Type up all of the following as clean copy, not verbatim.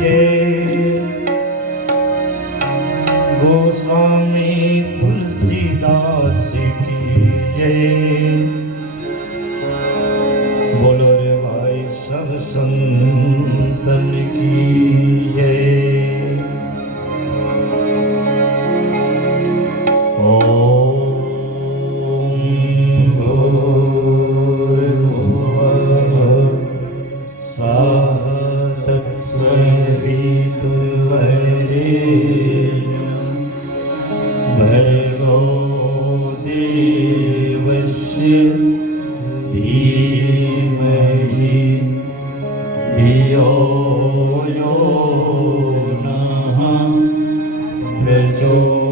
जय। गोस्वामी तुलसीदास की जय। बोलो रे भाई सब संतन की जय। भर्गो देवस्य धीमहि धियो यो नः प्रचोदयात्।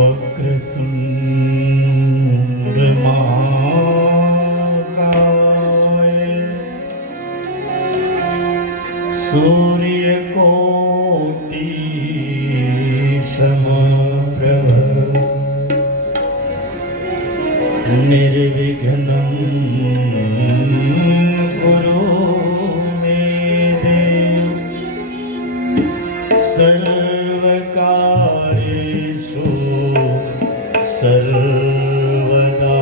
वक्रतुंड महाकाय सूर्यकोटि समप्रभ निर्विघ्नं कुरु मे देव सर्वकार्येषु सर्वदा।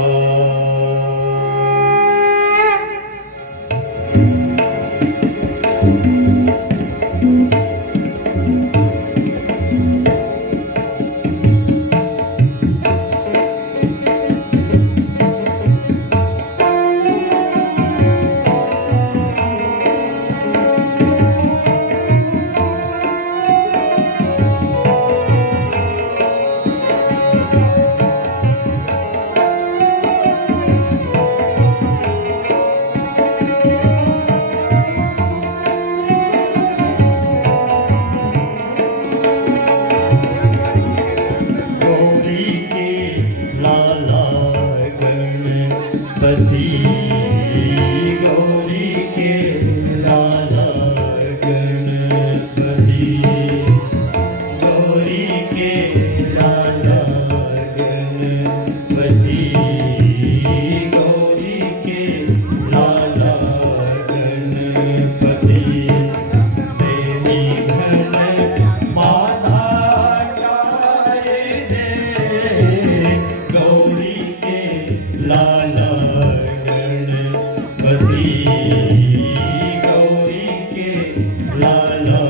लाला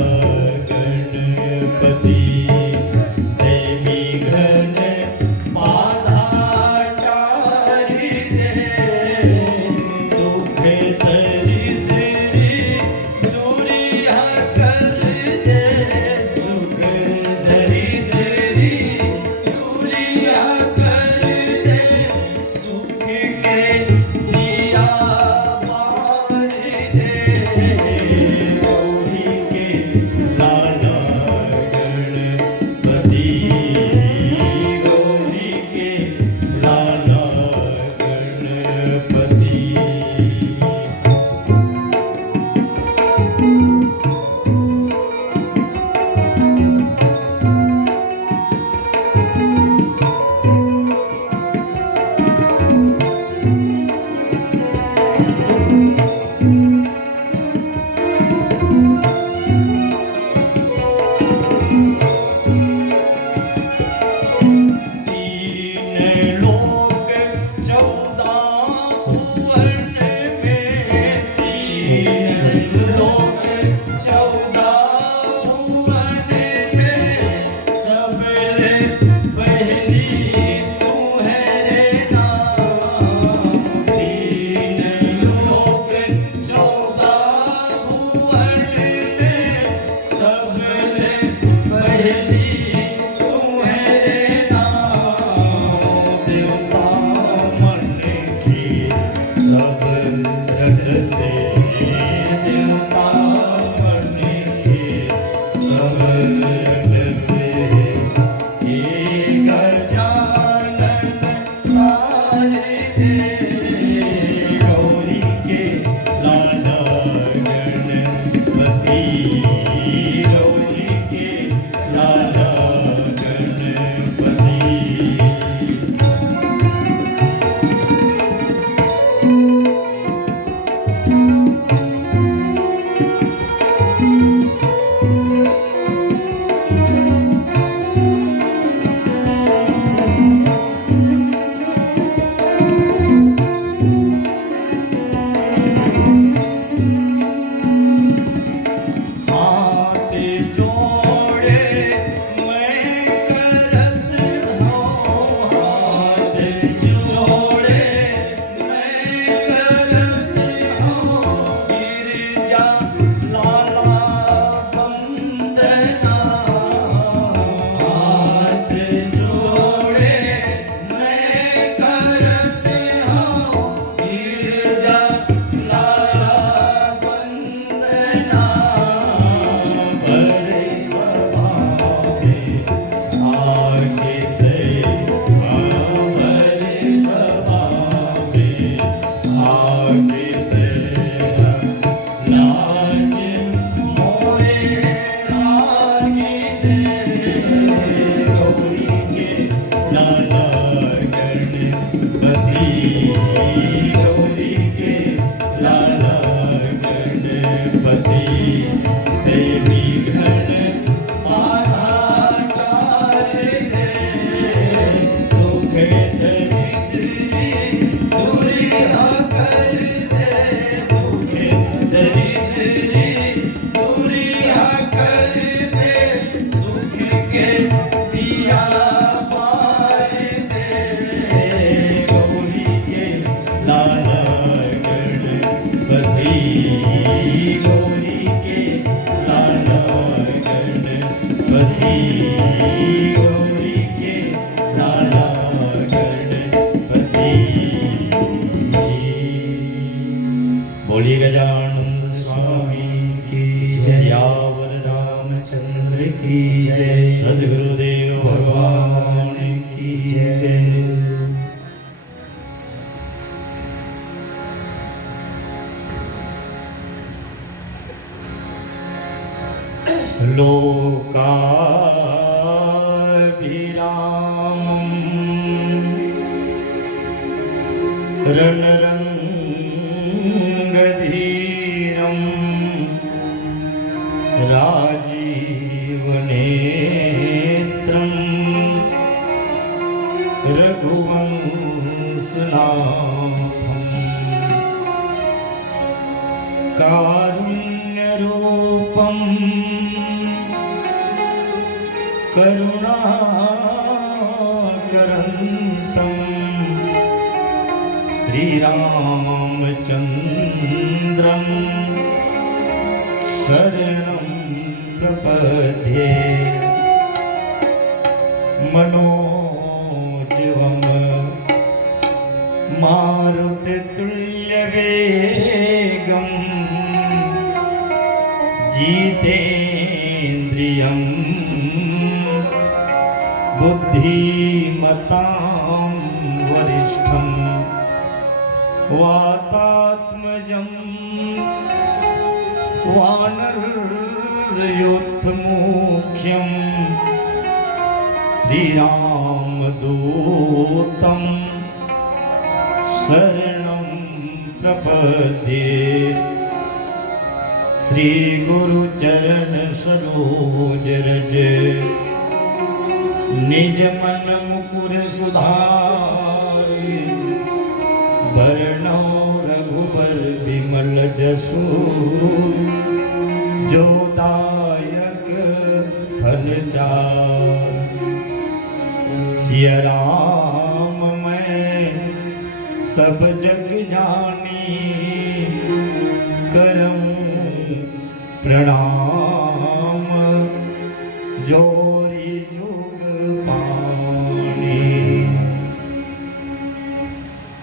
गणपति देवी घन बाधा टारी दे दुख दरिद्र दूरिया कर दे दुख दरिद्र दूरिया कर दे सुख के दिया पार दे गौरी के लाला गणपति गौरी के लाला गणपति तीन लोक 14 भुवन में तीन लोक 14 भुवन में सबले पहली तू है रे नाम तीन लोक 14 भुवन में सबले पहली तू है रे नाम देवता मन की सब रटते देवता मन की सब रटते एक गजानन तारे दे गौरी के लाला गणपति गौरी के लाला गणपति हाथ जोड़े मैं करत हूँ हाथ जोड़े मैं करत हूँ गिरजा लाला वंदना हाथ जोड़े मैं करत हूँ गिरजा लाला वंदना बड़े सभा में आके दे बड़े सभा में आके दे नाच मोरे लागी दे गौरी के लाला गणपति गौरी के लाला गणपति देवी घन बाधा टार दे दुख दरिद्र दूरिया कर दे दुख दरिद्र दूरिया कर दे सुख के दिया पार दे गौरी के लाला गणपति गौरी के लाला गणपति गौरी के लाला गणपति बोलिए गजानंद स्वामी की जय सियावर रामचंद्र की जय सद्गुरुदेव भगवान की जय लोकाभिरामम् रणरङ्गधीरम् राजीवनेत्रम् रघुवंशनाथम् कारुण्यरूप रूपम करुणाकरन्तं श्रीरामचन्द्रं शरणं प्रपद्ये मनोजवं मारुततुल्यवेगं जितेन्द्रियं बुद्धिमतां वरिष्ठं वातात्मजं वानरयोत्तमुख्यं श्रीरामदूतं शरणं प्रपद्ये श्रीगुरुचरण सरोज रज निज मन मुकुर सुधारि वरणो रघुबर विमल जसु जो दायक फल चार सिया राम मैं सब जग जानी करम प्रणाम जोरी जुग पानी।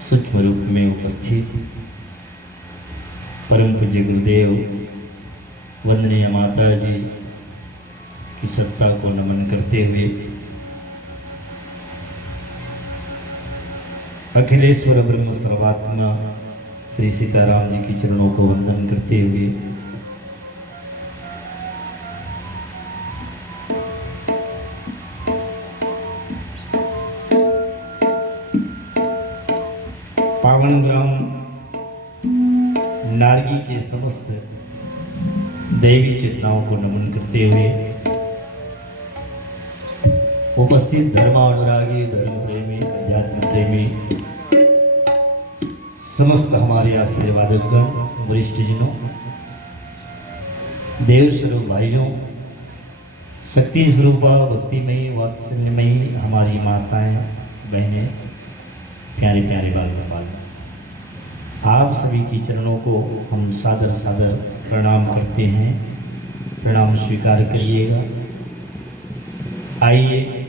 सूक्ष्म रूप में उपस्थित परम पूज्य गुरुदेव वंदनीय माता जी की सत्ता को नमन करते हुए अखिलेश्वर ब्रह्म सर्वात्मा श्री सीताराम जी की चरणों को वंदन करते हुए पावन ग्राम नारगी के समस्त दैवी चेतनाओं को नमन करते हुए उपस्थित धर्मानुरागी, धर्म प्रेमी, अध्यात्म प्रेमी समस्त हमारे आशीर्वादकगण, वरिष्ठजनों, देव स्वरूप भाइयों, शक्ति स्वरूपा भक्तिमयी वात्सल्यमयी हमारी माताएं, बहनें, प्यारे प्यारे बाल बाल, आप सभी की चरणों को हम सादर सादर प्रणाम करते हैं। प्रणाम स्वीकार करिएगा। आइए,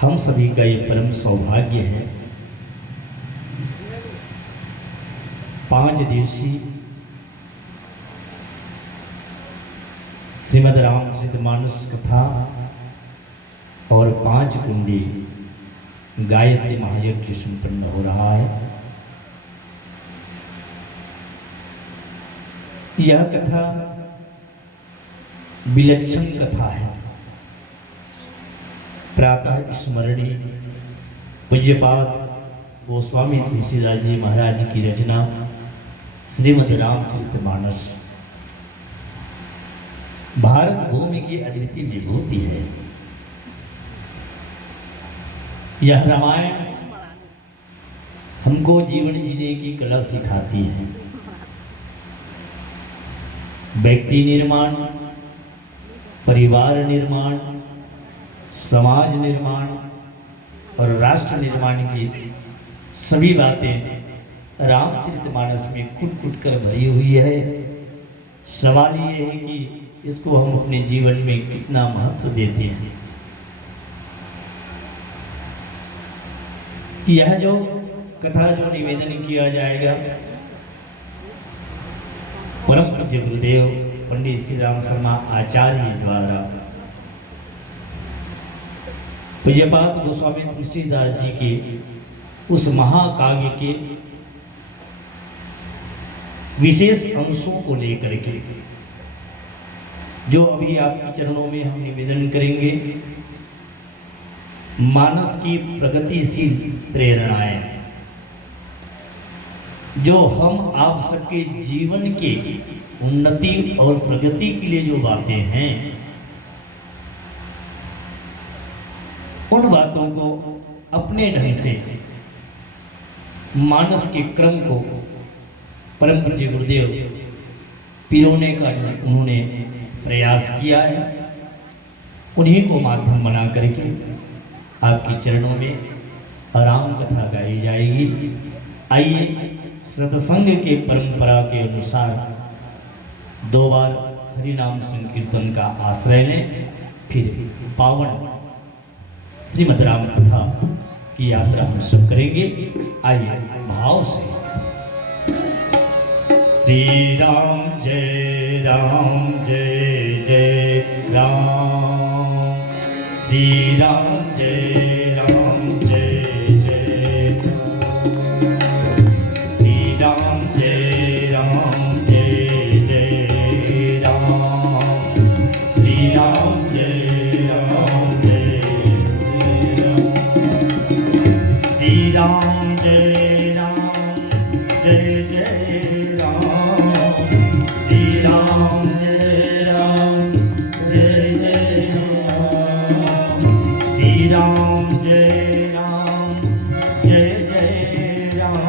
हम सभी का ये परम सौभाग्य है 5 दिवसीय श्रीमद् रामचरितमानस कथा और 5 कुंडी गायत्री महायज्ञ संपन्न हो रहा है। यह कथा विलक्षण कथा है। प्रातः स्मरणीय पूज्यपाद गोस्वामी तुलसीदास जी महाराज की रचना श्रीमद् रामचरितमानस भारत भूमि की अद्वितीय विभूति है। यह रामायण हमको जीवन जीने की कला सिखाती है। व्यक्ति निर्माण, परिवार निर्माण, समाज निर्माण और राष्ट्र निर्माण की सभी बातें रामचरितमानस में कुट कुट कर भरी हुई है। सवाल ये है कि इसको हम अपने जीवन में कितना महत्व देते हैं। यह जो कथा जो निवेदन किया जाएगा परम पूज्य गुरुदेव पंडित श्री राम शर्मा आचार्य द्वारा पूज्यपाद गोस्वामी तुलसीदास जी के उस महाकाव्य के विशेष अंशों को लेकर के जो अभी आपके चरणों में हम निवेदन करेंगे। मानस की प्रगतिशील प्रेरणाएं जो हम आप सबके जीवन के उन्नति और प्रगति के लिए जो बातें हैं, उन बातों को अपने ढंग से मानस के क्रम को परम पूज्य गुरुदेव पिरोने का उन्होंने प्रयास किया है, उन्हीं को माध्यम बना करके आपके चरणों में राम कथा गाई जाएगी। आइए सत्संग के परंपरा के अनुसार 2 बार हरिनाम संकीर्तन का आश्रय लें, फिर पावन श्रीमद् राम कथा की यात्रा हम सब करेंगे। आइए भाव से। श्री राम जय जय राम, श्री राम जय जय श्री राम जय जय राम, श्री राम जय श्री राम जय जय राम, श्री राम जय जय राम, श्री राम जय जय राम, श्री राम जय जय राम,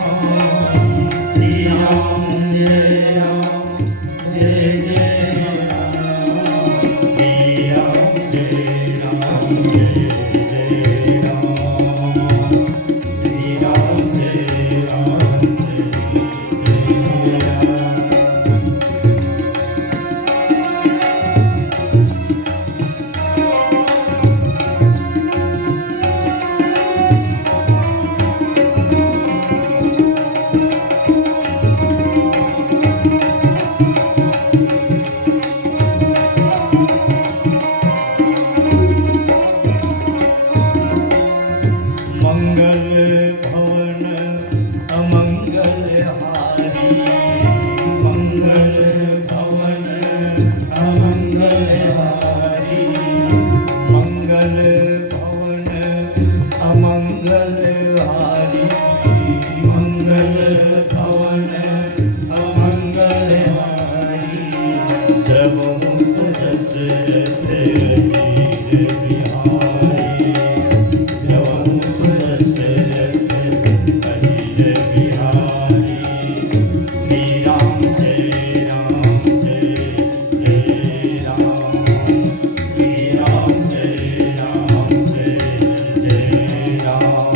श्री राम जय जय राम, श्री राम जय मंगल भवन अमंगल हारी, मंगल भवन अमंगल हारी, मंगल भवन अमंगल हारी, मंगल भवन अमंगल हारी, द्रवहु सजस रथ अधीर बिहारी, द्रवहु सजस रथ अधीर बिहारी, श्री राम जय राम, श्री राम जय जय राम।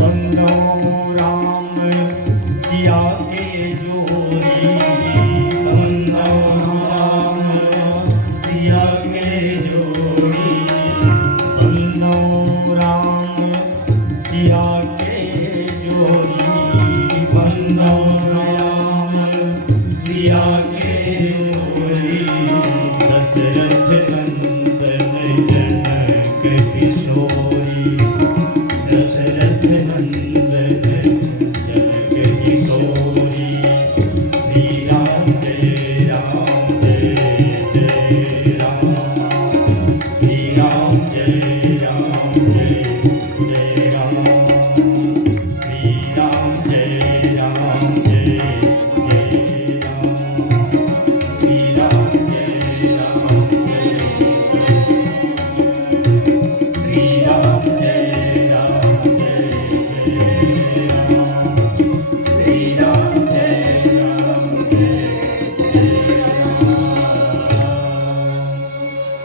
बंदो राम सिया के जोरी, बंदो राम सिया के जोड़ी, बंदो राम सिया के जोड़ी, बंदो राम सिया के जोड़ी, दशरथ नंदन जनक किशोरी, दशरथ नंदन जनक किशोरी, श्री राम जय जय राम, श्री राम जय जय राम, श्री राम जय जय राम, श्री राम जय श्री राम जय श्री राम जय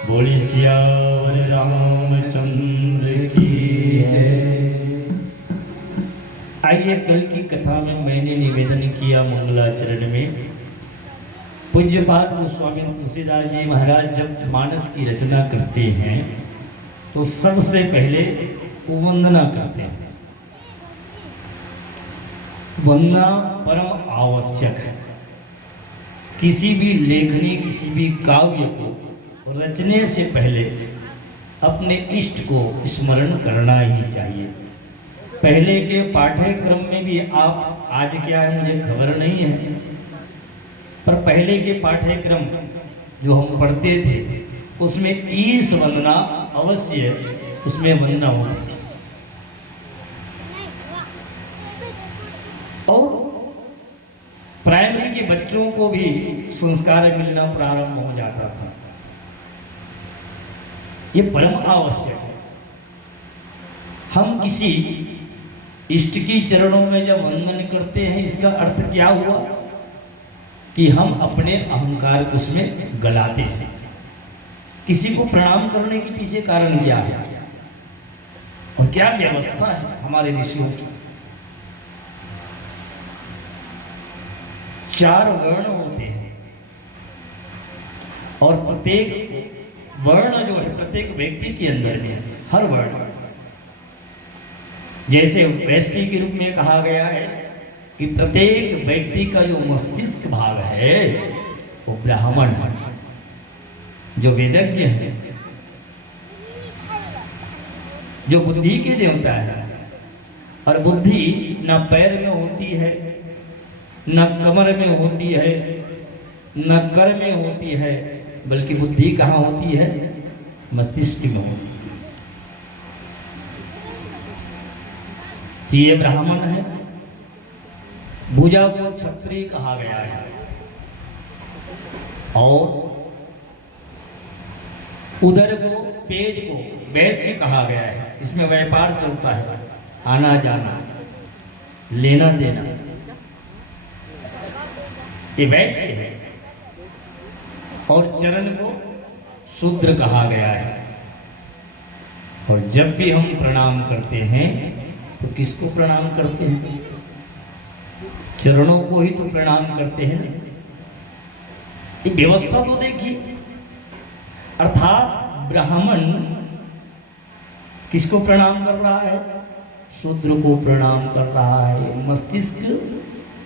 बोली सियावर रामचंद्र की जय। आइए, कल की कथा में मैंने निवेदन किया मंगलाचरण में, पूज्यपाद गोस्वामी तुलसीदास जी महाराज जब मानस की रचना करते हैं तो सबसे पहले वंदना करते हैं। वंदना परम आवश्यक है। किसी भी लेखनी, किसी भी काव्य को रचने से पहले अपने इष्ट को स्मरण करना ही चाहिए। पहले के पाठ्यक्रम में भी आप, आज क्या है मुझे खबर नहीं है, पर पहले के पाठ्यक्रम जो हम पढ़ते थे उसमें ईश वंदना अवश्य उसमें वंदना होती थी। बच्चों को भी संस्कार मिलना प्रारंभ हो जाता था। ये परम आवश्यक है। हम किसी इष्ट की चरणों में जब वंदन करते हैं, इसका अर्थ क्या हुआ कि हम अपने अहंकार को उसमें गलाते हैं। किसी को प्रणाम करने के पीछे कारण क्या है और क्या व्यवस्था है हमारे ऋषियों की। 4 वर्ण होते हैं और प्रत्येक वर्ण जो है प्रत्येक व्यक्ति के अंदर में है। हर वर्ण, जैसे वैष्णव के रूप में कहा गया है कि प्रत्येक व्यक्ति का जो मस्तिष्क भाग है वो ब्राह्मण है, जो वेदज्ञ है, जो बुद्धि के देवता है। और बुद्धि न पैर में होती है, न कमर में होती है, न कर में होती है, बल्कि बुद्धि कहाँ होती है? मस्तिष्क में होती है। ये ब्राह्मण है। भुजा को क्षत्रिय कहा गया है और उदर को, पेट को वैश्य कहा गया है। इसमें व्यापार चलता है, आना जाना, लेना देना, ये वैश्य है। और चरण को शूद्र कहा गया है। और जब भी हम प्रणाम करते हैं तो किसको प्रणाम करते हैं? चरणों को ही तो प्रणाम करते हैं ना। ये व्यवस्था तो देखिए, अर्थात ब्राह्मण किसको प्रणाम कर रहा है? शूद्र को प्रणाम कर रहा है। मस्तिष्क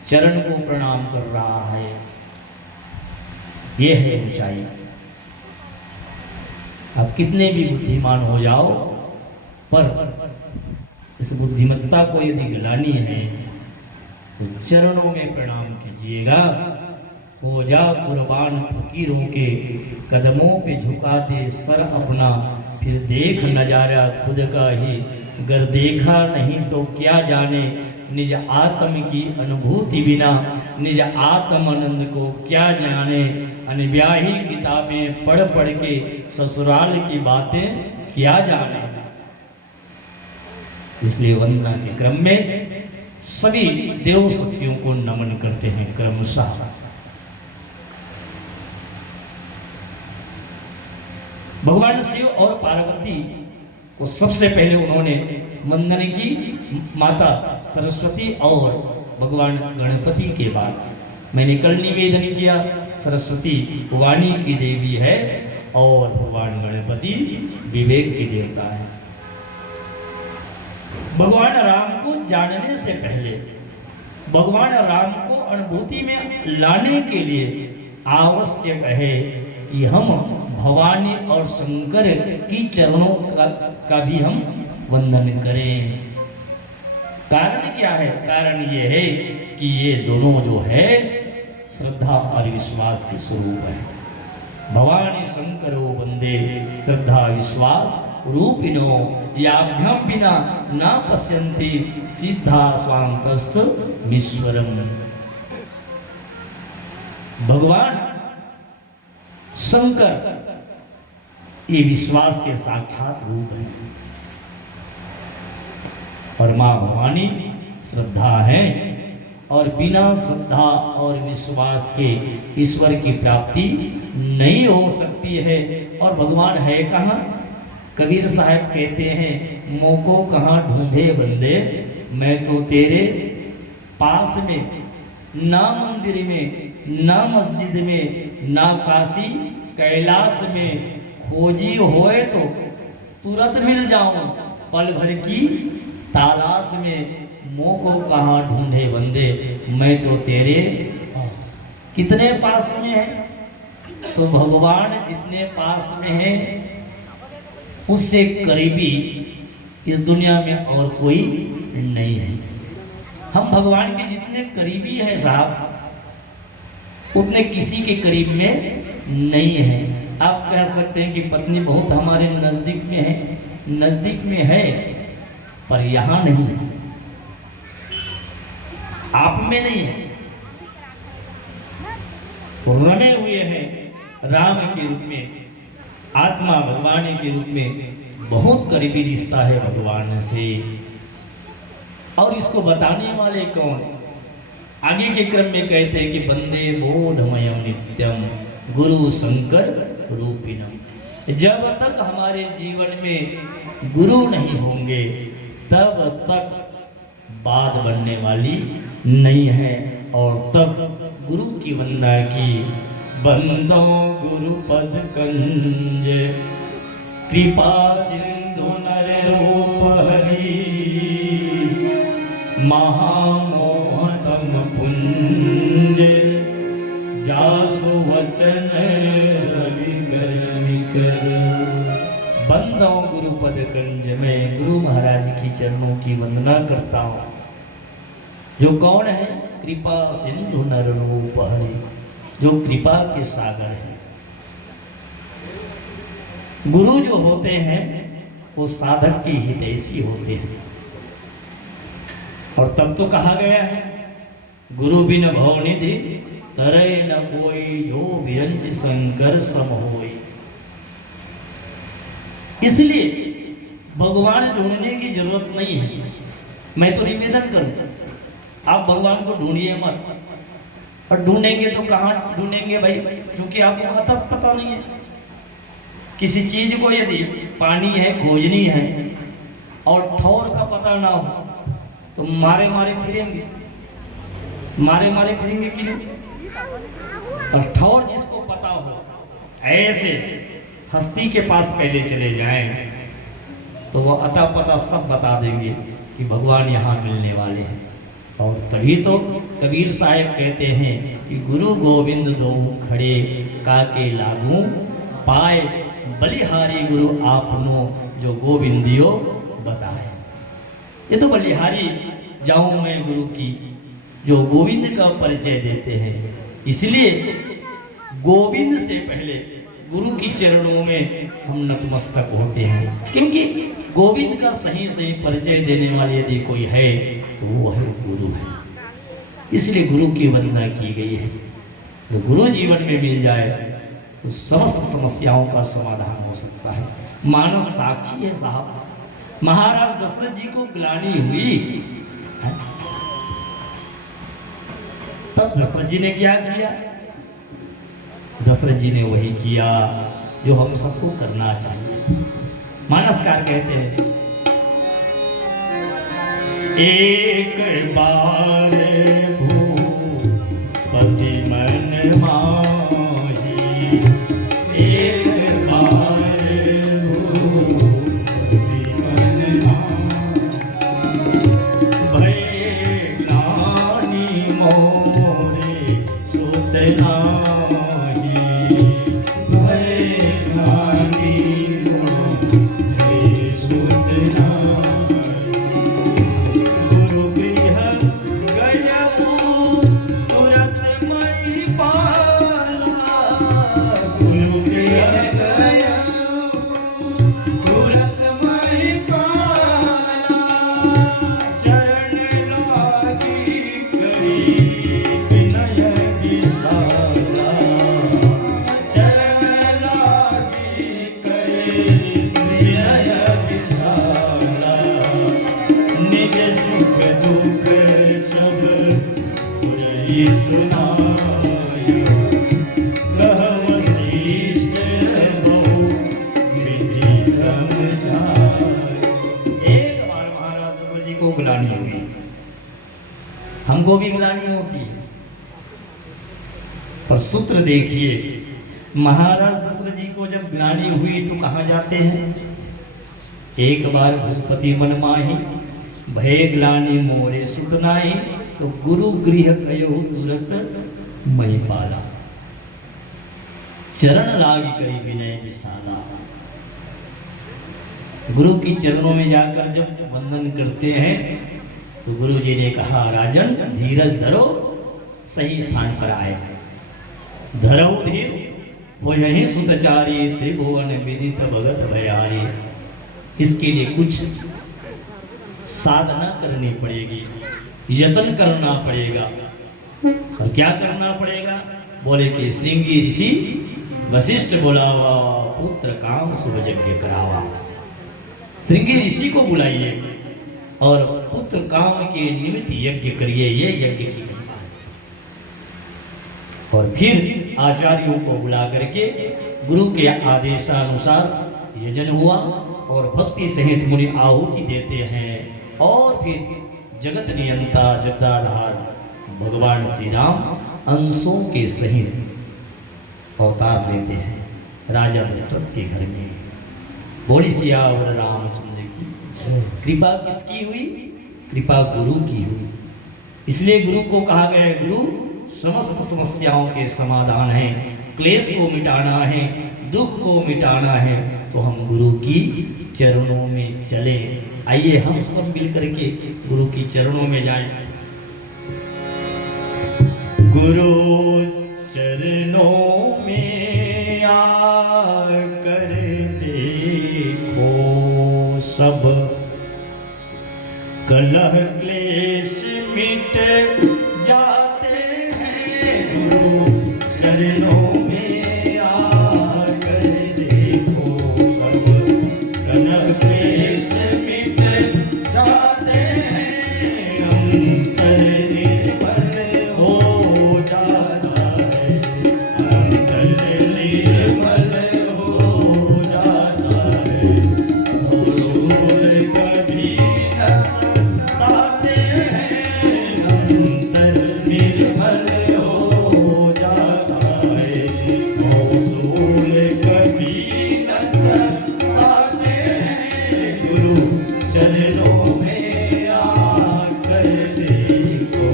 चरण को प्रणाम कर रहा है। यह है ऊंचाई। आप कितने भी बुद्धिमान हो जाओ, पर इस बुद्धिमत्ता को यदि गिलानी है तो चरणों में प्रणाम कीजिएगा। हो जा कुर्बान फकीरों के कदमों पे झुका दे सर अपना, फिर देख नजारा खुद का ही, गर देखा नहीं तो क्या जाने, निज आत्म की अनुभूति बिना निज आत्म आनंद को क्या जाने। अनब्याही किताबें पढ़ पढ़ के ससुराल की बातें क्या जाने। इसलिए वंदना के क्रम में सभी देव शक्तियों को नमन करते हैं क्रमशः। भगवान शिव और पार्वती को सबसे पहले उन्होंने वंदन की माता सरस्वती और भगवान गणपति के बाद। मैंने कल निवेदन किया, सरस्वती वाणी की देवी है और भगवान गणपति विवेक की देवता है। भगवान राम को जानने से पहले, भगवान राम को अनुभूति में लाने के लिए आवश्यक है कि हम भवानी और शंकर की चरणों का भी हम वंदन करें। कारण क्या है? कारण ये है कि ये दोनों जो है श्रद्धा और विश्वास के स्वरूप है। भवानी शंकरो वंदे श्रद्धा विश्वास रूपिणो याभ्याम बिना ना पश्यन्ति सिद्धा स्वांतस्थ मीश्वरम। भगवान शंकर ये विश्वास के साक्षात रूप है और मां भवानी श्रद्धा है। और बिना श्रद्धा और विश्वास के ईश्वर की प्राप्ति नहीं हो सकती है। और भगवान है कहाँ? कबीर साहब कहते हैं, मोको कहाँ ढूंढे बंदे, मैं तो तेरे पास में, ना मंदिर में, ना मस्जिद में, ना काशी कैलाश में, खोजी होए तो तुरंत मिल जाऊं, पल भर की तलाश में। मोको कहाँ ढूंढे बंदे, मैं तो तेरे कितने पास में है? तो भगवान जितने पास में है उससे करीबी इस दुनिया में और कोई नहीं है। हम भगवान के जितने करीबी हैं साहब, उतने किसी के करीब में नहीं है। आप कह सकते हैं कि पत्नी बहुत हमारे नजदीक में है, नजदीक में है, पर यहाँ नहीं है, आप में नहीं है। रमे हुए हैं राम के रूप में, आत्मा भगवान के रूप में बहुत करीबी रिश्ता है भगवान से। और इसको बताने वाले कौन? आगे के क्रम में कहते हैं कि वंदे बोधमय नित्यम गुरु शंकर रूपिणम। जब तक हमारे जीवन में गुरु नहीं होंगे तब तक बात बनने वाली नहीं है। और तब गुरु की वंदना की, बंदो गुरु पद कंज कृपा सिंधु नर रूप हरि महामोहतम पुंज जासु वचन रविगर निकर। बंदो गुरु पद कंज, में गुरु महाराज की चरणों की वंदना करता हूँ, जो कौन है? कृपा सिंधु नर रूप हरि, जो कृपा के सागर है। गुरु जो होते हैं वो साधक के हितैषी होते हैं। और तब तो कहा गया है, गुरु बिन भव निधि तरे न कोई, जो विरंच शंकर सम होई। इसलिए भगवान ढूंढने की जरूरत नहीं है। मैं तो निवेदन करूं, आप भगवान को ढूंढिए मत। और ढूंढेंगे तो कहाँ ढूंढेंगे भाई? क्योंकि आपको अतः पता नहीं है। किसी चीज को यदि पानी है, खोजनी है, और ठौर का पता ना हो तो मारे मारे फिरेंगे, मारे मारे फिरेंगे क्यों? और ठौर जिसको पता हो, ऐसे हस्ती के पास पहले चले जाएं तो वो अता पता सब बता देंगे कि भगवान यहाँ मिलने वाले हैं। और तभी तो कबीर साहब कहते हैं कि गुरु गोविंद दो खड़े काके लागू पाए, बलिहारी गुरु आपनो जो गोविंदियो बताए। ये तो बलिहारी जाऊं मैं गुरु की, जो गोविंद का परिचय देते हैं। इसलिए गोविंद से पहले गुरु की चरणों में हम नतमस्तक होते हैं, क्योंकि गोविंद का सही सही परिचय देने वाले यदि कोई है तो वो है गुरु है। इसलिए गुरु की वंदना की गई है। जो गुरु जीवन में मिल जाए तो समस्त समस्याओं का समाधान हो सकता है। मानस साक्षी है साहब। महाराज दशरथ जी को ग्लानि हुई है? तब दशरथ जी ने क्या किया? दशरथ जी ने वही किया जो हम सबको करना चाहिए। मानसकार कहते हैं, एक बार भूपति मन माही, एक बार भूपति मन माही, भय ग्लानि मोरे सुत नाही, भय ग्लानि मोरे सुत नाही। हमको भी ग्लानि होती है। पर सूत्र देखिए, महाराज दशरथ जी को जब ग्लानि हुई तो कहाँ जाते हैं? एक बार भूपति मन माही, भय ग्लानि मोरे सुत नाही, तो गुरु गृह गयो तुरत मई पाला, चरण लाग करी विनय विशाला। गुरु की चरणों में जाकर जब वंदन करते हैं तो गुरु जी ने कहा, राजन धीरज धरो, सही स्थान पर आए। धरो धीर वो यही सुतचारी, त्रिभुवन विदित भगत भयारी। इसके लिए कुछ साधना करनी पड़ेगी, यत्न करना पड़ेगा। और क्या करना पड़ेगा? बोले कि श्रृंगी ऋषि वशिष्ठ बुलावा, पुत्र काम शुभ यज्ञ करावा। श्रृंगी ऋषि को बुलाइए और पुत्र काम के निमित्त यज्ञ करिए, ये यज्ञ की महिमा है। और फिर आचार्यों को बुला करके गुरु के आदेशानुसार यजन हुआ और भक्ति सहित मुनि आहुति देते हैं। और फिर जगत नियंता जगदाधार भगवान श्री राम अंशों के सहित अवतार लेते हैं राजा दशरथ के घर में। बोली सियावर रामचंद्र की। कृपा किसकी हुई? कृपा गुरु की हुई। इसलिए गुरु को कहा गया है, गुरु समस्त समस्याओं के समाधान है। क्लेश को मिटाना है, दुख को मिटाना है, तो हम गुरु की चरणों में चले। आइए हम सब मिलकर के गुरु की चरणों में जाएं। गुरु चरणों में आकर देखो, सब कलह क्लेश मिट जाते हैं। गुरु चरणों में आकर देखो, सब कलह क्लेश मिट जाते हैं। अंतर निर्मल हो जाता है, अंतर निर्मल हो जाता है। हुजूर कभी न सताते हैं, अंतर निर्मल हो जाता है। हुजूर कभी न सताते हैं, गुरु चरणों में आकर देखो।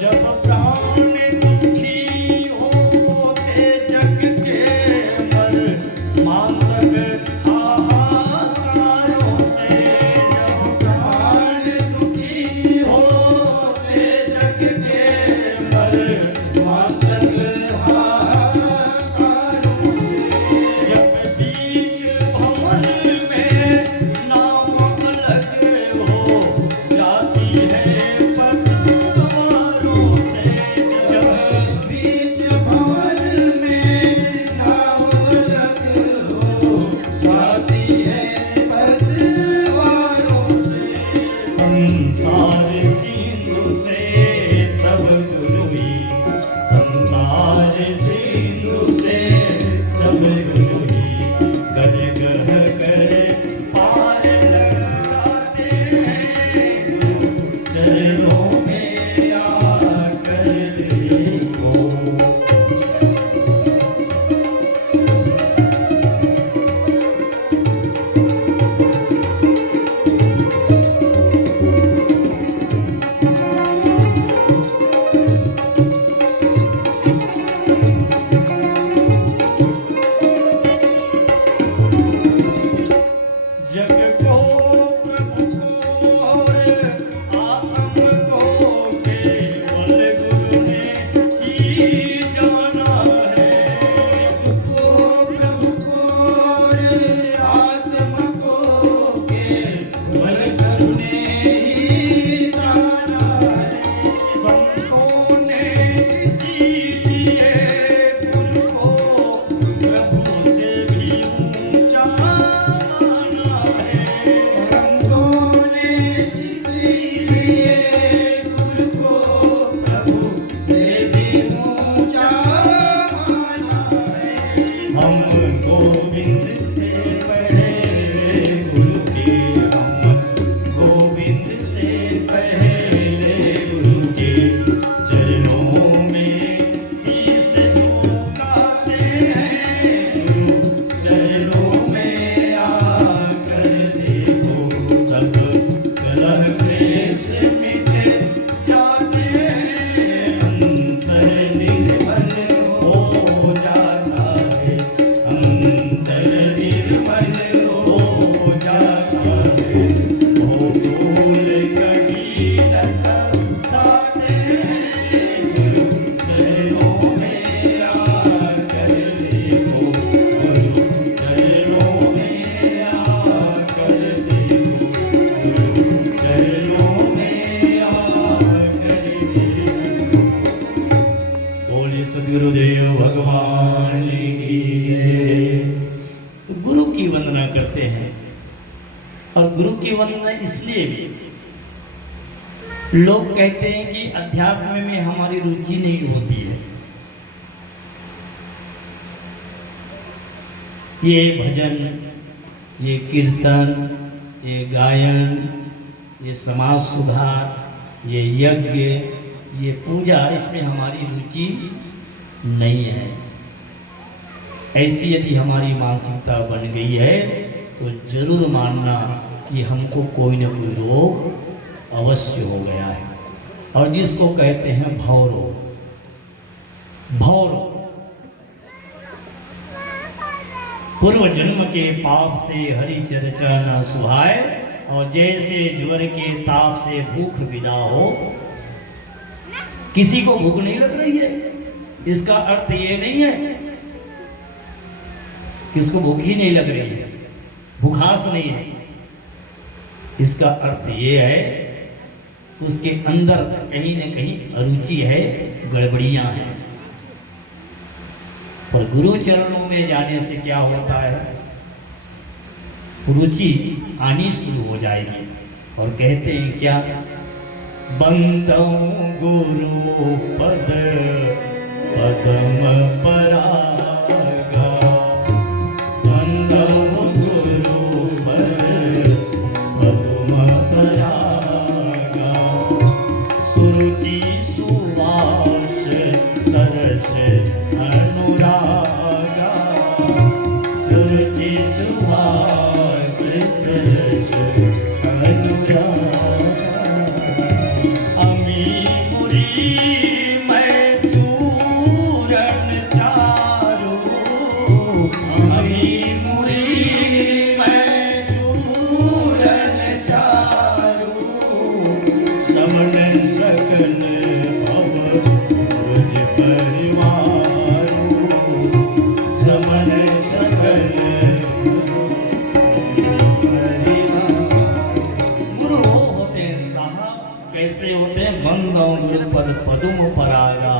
जब प्राण दुखी होते जग के मर मांगक हाहाकारों से। जब प्राण दुखी होते जग के मर मांगक हाहाकारों से। जब बीच भंवर में नाव अलग हो जाती है पतवारों से। जब बीच भंवर में नाव अलग हो जाती है पतवारों से। संसार सिंधु से तब गुरु ही, संसार सिंधु से तब गुरु ही, कर गह कर पार लगाते हैं। गुरु चरणों में आकर देखो। जग को प्रभु को और आत्म को केवल गुरु ने ही जाना है। जग को प्रभु को और आत्म को केवल गुरु ने ही जाना है। संतों ने इसीलिए गुरु को प्रभु से भी ऊंचा माना है। संतों ने इसीलिए गुरु को प्रभु से भी ऊंचा माना है। हम गोविंद से पहले गुरु के, हम गोविंद से पहले गुरु के चरणों में शीश झुकाते हैं। गुरु चरणों में आकर देखो, सब कलह क्लेश मिट जाते हैं। अंतर निर्मल हो जाता है, अंतर निर्मल तो गुरु की वंदना करते हैं। और गुरु की वंदना इसलिए भी, लोग कहते हैं कि अध्यात्म में हमारी रुचि नहीं होती है। ये भजन, ये कीर्तन, ये गायन, ये समाज सुधार, ये यज्ञ, ये पूजा, इसमें हमारी रुचि नहीं है। ऐसी यदि हमारी मानसिकता बन गई है तो जरूर मानना कि हमको कोई न कोई रोग अवश्य हो गया है, और जिसको कहते हैं भव रोग। भव रोग पूर्व जन्म के पाप से हरि चर्चा न सुहाए, और जैसे ज्वर के ताप से भूख विदा हो। किसी को भूख नहीं लग रही है, इसका अर्थ ये नहीं है किसको भूख ही नहीं लग रही है, भूखास नहीं है। इसका अर्थ ये है उसके अंदर कहीं न कहीं अरुचि है, गड़बड़ियां हैं। पर गुरु चरणों में जाने से क्या होता है, रुचि आनी शुरू हो जाएगी। और कहते हैं क्या, बंदो गुरु पद पदम परागा, बंदो गुरु पद पदम परागा, सुरुचि सुवास सरस अनुरागा, सुरुचि सुवास सरस अनुरागा। कैसे होते हैं, बंदो गुरु पद पदुम परागा।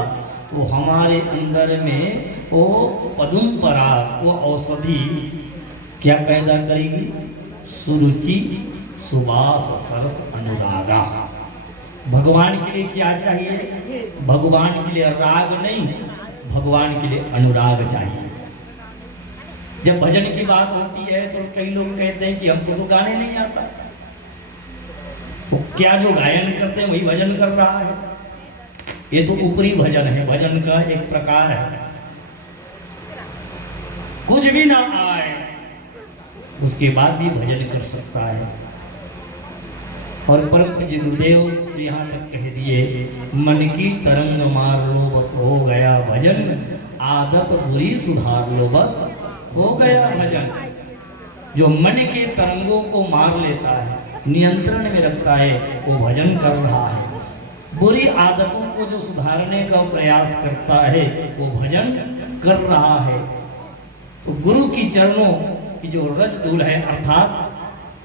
तो हमारे अंदर में वो पदुम पराग, वो औषधि क्या पैदा करेगी, सुरुचि सुवास सरस अनुरागा। भगवान के लिए क्या चाहिए, भगवान के लिए राग नहीं, भगवान के लिए अनुराग चाहिए। जब भजन की बात होती है तो कई लोग कहते हैं कि हमको तो गाने नहीं आता। तो क्या जो गायन करते हैं वही भजन कर रहा है? ये तो ऊपरी भजन है, भजन का एक प्रकार है। कुछ भी ना आए उसके बाद भी भजन कर सकता है। और परम पूज्य गुरुदेव तो यहाँ तक कह दिए, मन की तरंग मार लो बस हो गया भजन, आदत बुरी सुधार लो बस हो गया भजन। जो मन के तरंगों को मार लेता है, नियंत्रण में रखता है, वो भजन कर रहा है। बुरी आदतों को जो सुधारने का प्रयास करता है वो भजन कर रहा है। तो गुरु की चरणों की जो रज धूल है, अर्थात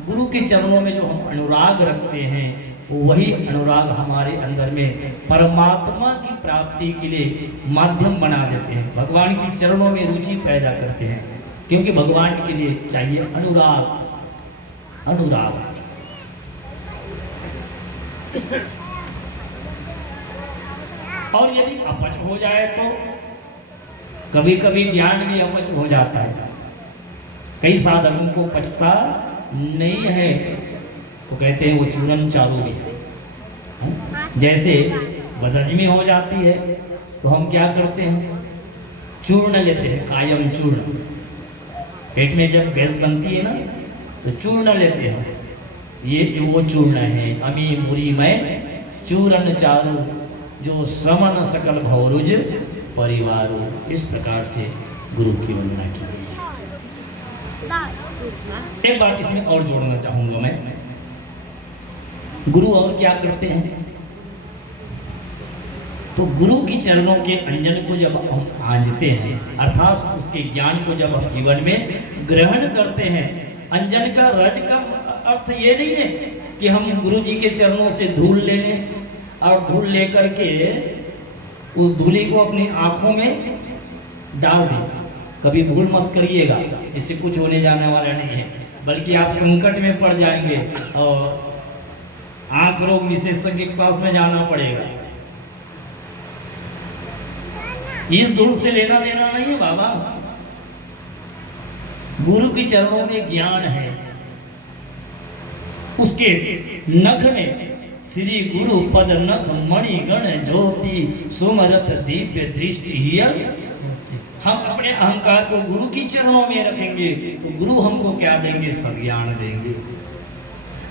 गुरु के चरणों में जो हम अनुराग रखते हैं, वही अनुराग हमारे अंदर में परमात्मा की प्राप्ति के लिए माध्यम बना देते हैं। भगवान की चरणों में रुचि पैदा करते हैं, क्योंकि भगवान के लिए चाहिए अनुराग। अनुराग और यदि अपच हो जाए तो कभी कभी ज्ञान भी अपच हो जाता है। कई साधकों को पचता नहीं है तो कहते हैं वो चूरन चालू भी है। जैसे बदहजमी हो जाती है तो हम क्या करते हैं, चूर्ण लेते हैं, कायम चूर्ण। पेट में जब गैस बनती है ना तो चूर्ण लेते हैं। ये वो चूर्ण है, अमी मुरी में चूरन चालू, जो समन सकल भवरुज परिवारो। इस प्रकार से गुरु की वंदना की गई है। एक बात इसमें और जोड़ना चाहूंगा मैं, गुरु और क्या करते हैं। तो गुरु की चरणों के अंजन को जब हम आंजते हैं, अर्थात उसके ज्ञान को जब हम जीवन में ग्रहण करते हैं, अंजन का रज का अर्थ ये नहीं है कि हम गुरु जी के चरणों से धूल ले लें और धूल लेकर के उस धूली को अपनी आंखों में डाल दें। कभी भूल मत करिएगा, इससे कुछ होने जाने वाला नहीं है, बल्कि आप संकट में पड़ जाएंगे और आंख रोग विशेषज्ञ के पास में जाना पड़ेगा। इस धूल से लेना देना नहीं है बाबा। गुरु के चरणों में ज्ञान है, उसके नख में श्री गुरु पद नख मणि गण ज्योति सुमरत दिव्य दृष्टि ही। हम अपने अहंकार को गुरु की चरणों में रखेंगे तो गुरु हमको क्या देंगे? सज्ञान देंगे।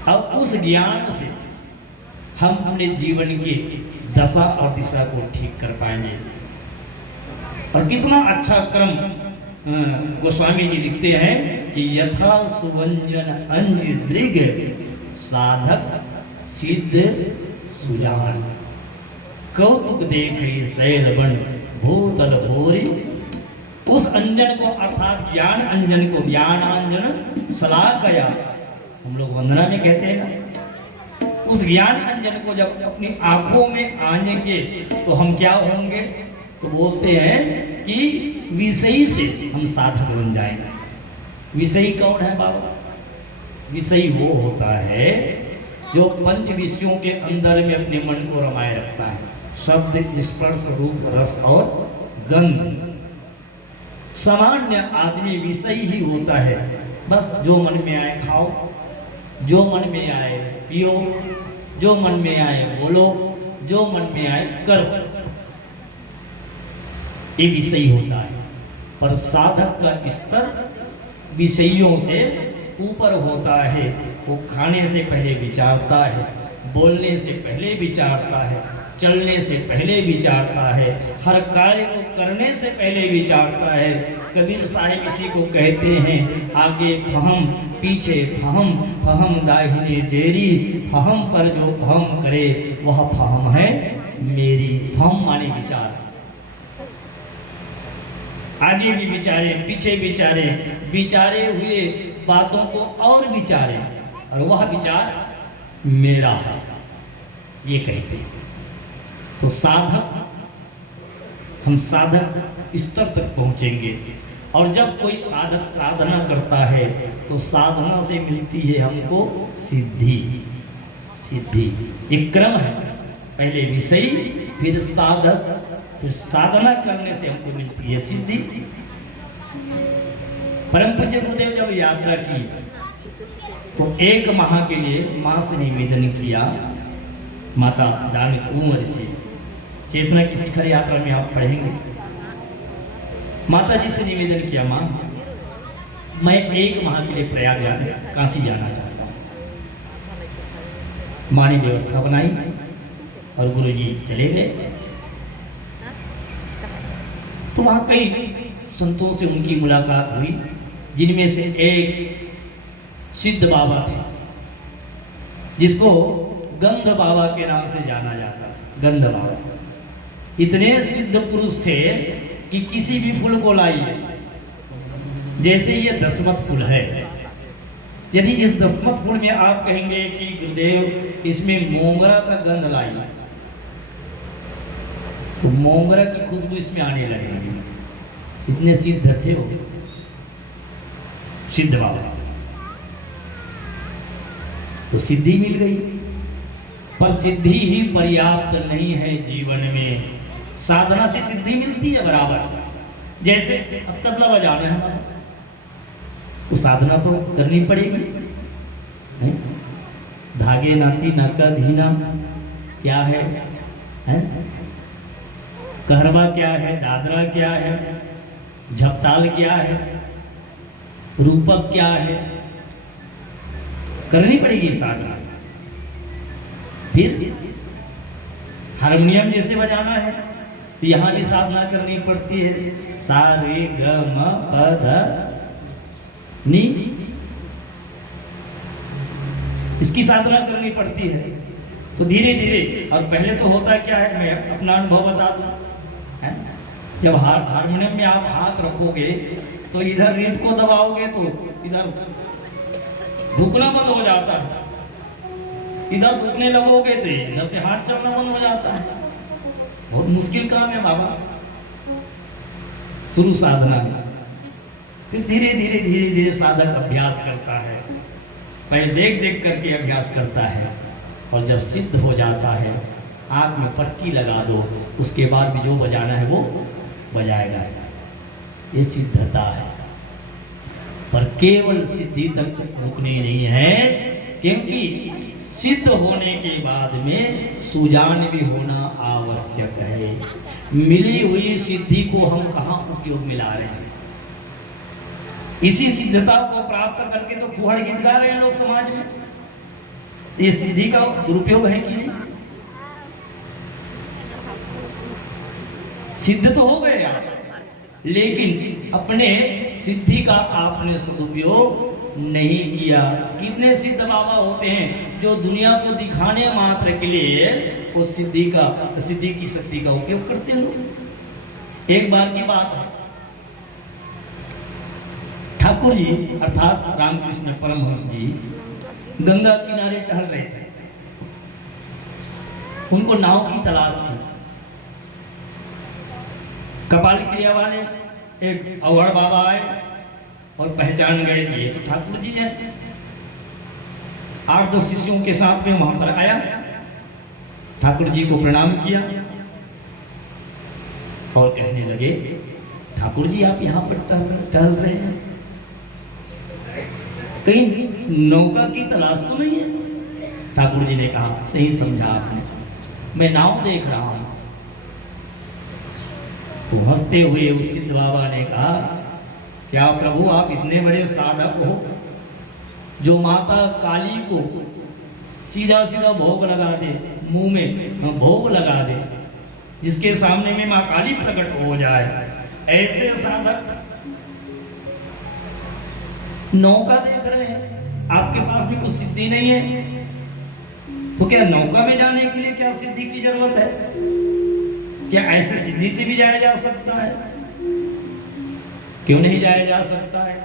अब उस ज्ञान से हम अपने जीवन की दशा और दिशा को ठीक कर पाएंगे। और कितना अच्छा क्रम गोस्वामी जी लिखते हैं कि यथा सुवंजन अंज दृग साधक सिद्ध सुजान, कौतुक देख शैल बन भूतल भोरी। उस अंजन को अर्थात ज्ञान अंजन को ज्ञानांजन सलाह गया, हम लोग वंदना में कहते हैं ना, उस ज्ञान अंजन को जब अपनी आंखों में आएंगे तो हम क्या होंगे? तो बोलते हैं कि विषयी से हम साधक बन जाएंगे। विषयी कौन है बाबा? विषयी वो होता है जो पंच विषयों के अंदर में अपने मन को रमाए रखता है, शब्द स्पर्श रूप रस और गंध। सामान्य आदमी विषयी ही होता है, बस जो मन में आए खाओ, जो मन में आए पियो, जो मन में आए बोलो, जो मन में आए करो, ये विषयी होता है। पर साधक का स्तर विषयों से ऊपर होता है। वो खाने से पहले विचारता है, बोलने से पहले विचारता है, चलने से पहले विचारता है, हर कार्य को करने से पहले विचारता है। कबीर साहिब इसी को कहते हैं, आगे फहम पीछे फहम, फहम दाहिने डेरी, फहम पर जो फहम करे वह फहम है मेरी। फहम माने विचार, आगे भी विचारे पीछे विचारे, विचारे हुए बातों को और विचारे, और वह विचार मेरा है, ये कहते हैं। तो साधक, हम साधक स्तर तक पहुंचेंगे। और जब कोई साधक साधना करता है तो साधना से मिलती है हमको सिद्धि। सिद्धि एक क्रम है, पहले विषयी, फिर साधक, फिर साधना करने से हमको मिलती है सिद्धि। परम पूज्य गुरुदेव जब यात्रा की तो 1 माह के लिए मां से निवेदन किया, माता दान कुंवर से, चेतना की शिखर यात्रा में आप पढ़ेंगे, माता जी से निवेदन किया, मां मैं 1 माह के लिए प्रयाग काशी जाना चाहता हूँ। मां ने व्यवस्था बनाई और गुरुजी चले गए। तो वहां कई संतों से उनकी मुलाकात हुई, जिनमें से एक सिद्ध बाबा थे, जिसको गंध बाबा के नाम से जाना जाता है। गंध बाबा इतने सिद्ध पुरुष थे कि किसी भी फूल को लाइए, जैसे ये दशमत फूल है, यदि इस दशमत फूल में आप कहेंगे कि गुरुदेव इसमें मोंगरा का गंध लाइए, तो मोंगरा की खुशबू इसमें आने लगेगी। इतने सिद्ध थे वो सिद्ध बाबा। तो सिद्धि मिल गई, पर सिद्धि ही पर्याप्त नहीं है जीवन में। साधना से सिद्धि मिलती है बराबर। जैसे अब तबला बजाना है तो साधना तो करनी पड़ेगी। धागे नाती नाका धीना क्या है? कहरवा क्या है? दादरा क्या है? झपताल क्या है? रूपक क्या है? करनी पड़ेगी साधना। फिर हारमोनियम जैसे बजाना है तो यहाँ भी साधना करनी पड़ती है। सा रे ग म प ध नी, इसकी साधना करनी पड़ती है। तो धीरे धीरे, और पहले तो होता क्या है, मैं अपना अनुभव बता दूं, जब हारमोनियम में आप हाथ रखोगे तो इधर रीड को दबाओगे तो इधर धुकना बंद हो जाता है, इधर धुकने लगोगे तो इधर से हाथ चलना बंद हो जाता है। बहुत मुश्किल काम है बाबा शुरू साधना में। फिर धीरे धीरे धीरे धीरे साधक अभ्यास करता है, पहले देख देख करके अभ्यास करता है, और जब सिद्ध हो जाता है आँख में पट्टी लगा दो, उसके बाद भी जो बजाना है वो बजाएगा। ये सिद्धता है, पर केवल सिद्धि तक रुकनी नहीं है, क्योंकि सिद्ध होने के बाद में सुजान भी होना आवश्यक है। मिली हुई सिद्धि को हम कहाँ उपयोग में ला रहे हैं? इसी सिद्धता को प्राप्त करके तो फुहड़ गीत गा रहे हैं लोग समाज में। ये सिद्धि का दुरुपयोग है कि नहीं? सिद्ध तो हो गए आप, लेकिन अपने सिद्धि का आपने सदुपयोग नहीं किया। कितने सिद्ध बाबा होते हैं जो दुनिया को दिखाने मात्र के लिए उस सिद्धि की शक्ति का उपयोग करते हैं। एक बार की बात है, ठाकुर जी अर्थात रामकृष्ण परमहंस जी गंगा किनारे टहल रहे थे। उनको नाव की तलाश थी। कपाल क्रिया वाले एक अवहड़ बाबा आए और पहचान गए कि ये तो ठाकुर जी हैं। 8-10 शिष्यों के साथ में वहां पर आया, ठाकुर जी को प्रणाम किया और कहने लगे, ठाकुर जी आप यहाँ पर टहल रहे हैं, कहीं नौका की तलाश तो नहीं है? ठाकुर जी ने कहा, सही समझा आपने, मैं नाव देख रहा हूं। तो हंसते हुए उस सिद्ध बाबा ने कहा, क्या प्रभु आप इतने बड़े साधक हो जो माता काली को सीधा सीधा भोग लगा दे, मुंह में भोग लगा दे, जिसके सामने में माँ काली प्रकट हो जाए, ऐसे साधक नौका देख रहे हैं? आपके पास भी कुछ सिद्धि नहीं है तो क्या नौका में जाने के लिए क्या सिद्धि की जरूरत है? क्या ऐसे सिद्धि से भी जाया जा सकता है? क्यों नहीं जाया जा सकता है?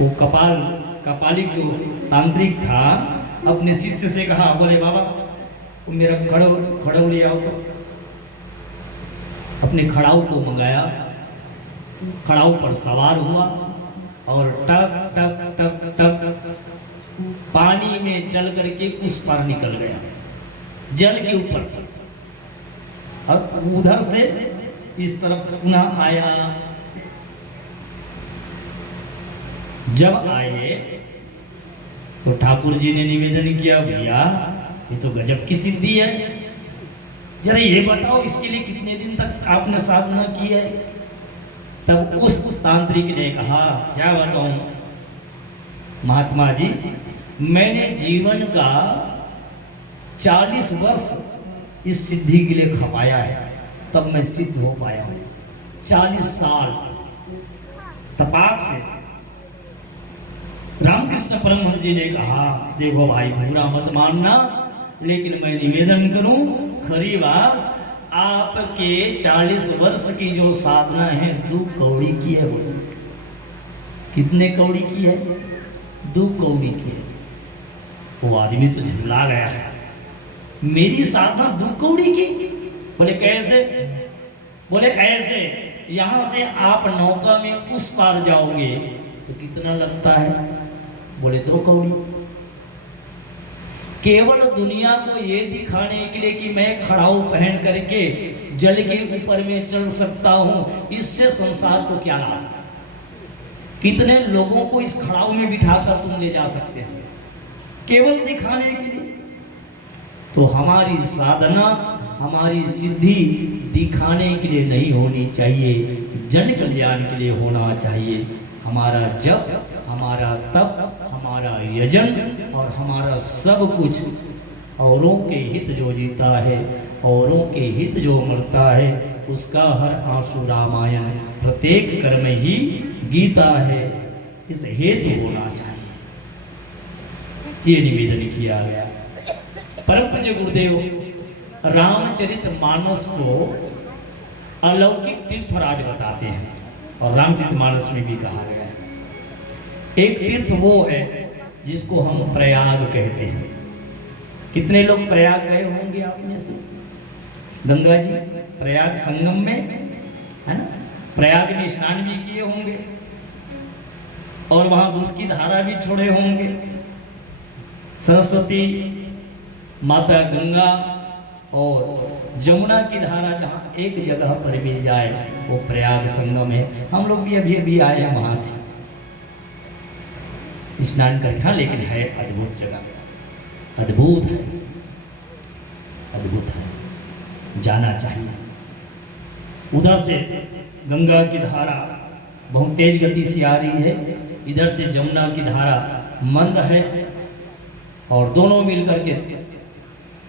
वो कपालिक जो तांत्रिक था अपने शिष्य से कहा, बोले बाबा मेरा खड़ाऊ ले आओ। तो अपने खड़ाऊ को मंगाया, खड़ाऊ पर सवार हुआ और टक टक टक टक पानी में चल करके उस पार निकल गया, जल के ऊपर, और उधर से इस तरफ पुनः आया। जब आए तो ठाकुर जी ने निवेदन किया, भैया ये तो गजब की सिद्धि है, जरा ये बताओ इसके लिए कितने दिन तक आपने साधना की है? तब उस तांत्रिक ने कहा, क्या बताऊं महात्मा जी, मैंने जीवन का 40 वर्ष इस सिद्धि के लिए खपाया है, तब मैं सिद्ध हो पाया हूं। 40 साल तपाक से। रामकृष्ण परमहंस जी ने कहा, देखो भाई बुरा मत मानना, लेकिन मैं निवेदन करूं, खरी बात आपके 40 वर्ष की जो साधना है 2 कौड़ी की है। वो कितने कौड़ी की है? 2 कौड़ी की है। वो आदमी तो झुला गया है, मेरी साधना 2 कौड़ी की? बोले कैसे? बोले ऐसे, यहां से आप नौका में उस पार जाओगे तो कितना लगता है? बोले 2 कौड़ी। केवल दुनिया को ये दिखाने के लिए कि मैं खड़ाऊ पहन करके जल के ऊपर में चल सकता हूं, इससे संसार को क्या लाभ? कितने लोगों को इस खड़ाऊ में बिठाकर तुम ले जा सकते हो केवल दिखाने के लिए? तो हमारी साधना, हमारी सिद्धि दिखाने के लिए नहीं होनी चाहिए, जन कल्याण के लिए होना चाहिए। हमारा जप, हमारा तप, हमारा यजन और हमारा सब कुछ औरों के हित जो जीता है, औरों के हित जो मरता है, उसका हर आंसू रामायण, प्रत्येक कर्म ही गीता है, इस हेतु होना चाहिए। ये निवेदन किया गया। परम पूज्य गुरुदेव रामचरितमानस को अलौकिक तीर्थराज बताते हैं, और रामचरितमानस में भी कहा गया है। एक तीर्थ वो है जिसको हम प्रयाग कहते हैं। कितने लोग प्रयाग गए होंगे आप में से? गंगा जी प्रयाग संगम में है ना, प्रयाग में स्नान भी किए होंगे और वहां दूध की धारा भी छोड़े होंगे। सरस्वती माता गंगा और जमुना की धारा जहाँ एक जगह पर मिल जाए वो प्रयाग संगम है। हम लोग भी अभी आए हैं वहां से स्नान करके। हाँ, लेकिन है अद्भुत जगह, अद्भुत है, अद्भुत है, जाना चाहिए। उधर से गंगा की धारा बहुत तेज गति से आ रही है, इधर से जमुना की धारा मंद है और दोनों मिलकर के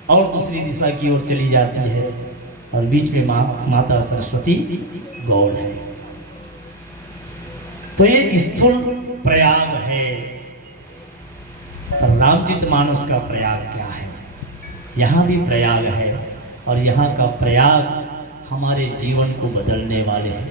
और दूसरी दिशा की ओर चली जाती है और बीच में माता सरस्वती गौड़ है। तो ये स्थूल प्रयाग है। पर रामचरितमानस का प्रयाग क्या है? यहाँ भी प्रयाग है और यहाँ का प्रयाग हमारे जीवन को बदलने वाले हैं।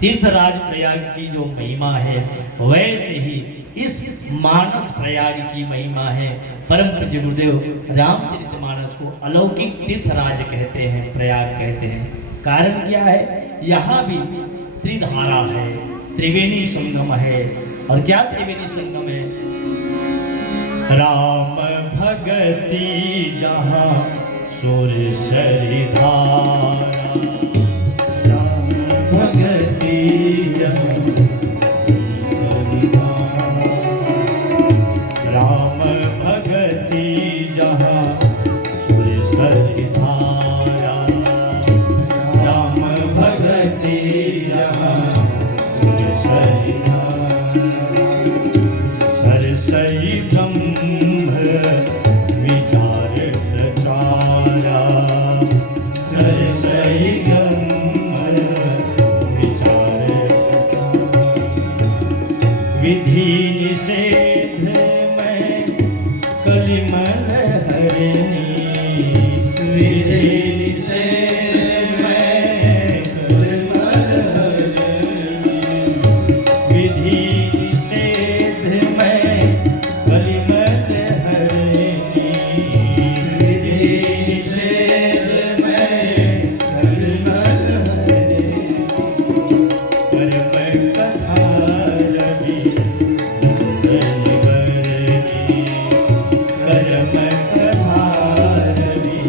तीर्थराज प्रयाग की जो महिमा है वैसे ही इस मानस प्रयाग की महिमा है। परम पूज्य गुरुदेव रामचरितमानस को अलौकिक तीर्थराज कहते हैं, प्रयाग कहते हैं। कारण क्या है? यहाँ भी त्रिधारा है, त्रिवेणी संगम है। और क्या त्रिवेणी संगम है? राम भगति जहाँ सुर सरि धारा, राम भगति जहाँ सुर सरि धारा, राम भगति जहाँ सुर सरि धारा, राम भगति जहाँ सुर सरि धारा, सरसई ब्रह्म विचार प्रचारा, सरसई ब्रह्म विचार प्रसारा, विधि निषेध में कलिमल हरनी, विधि निषेध में कलिमल हरनी, विधि निषेध में कलिमल हरनी, विधि निषेध में कलिमल हरनी, कर्म कथा रवि नंदन बरनी, कर्म कथा रवि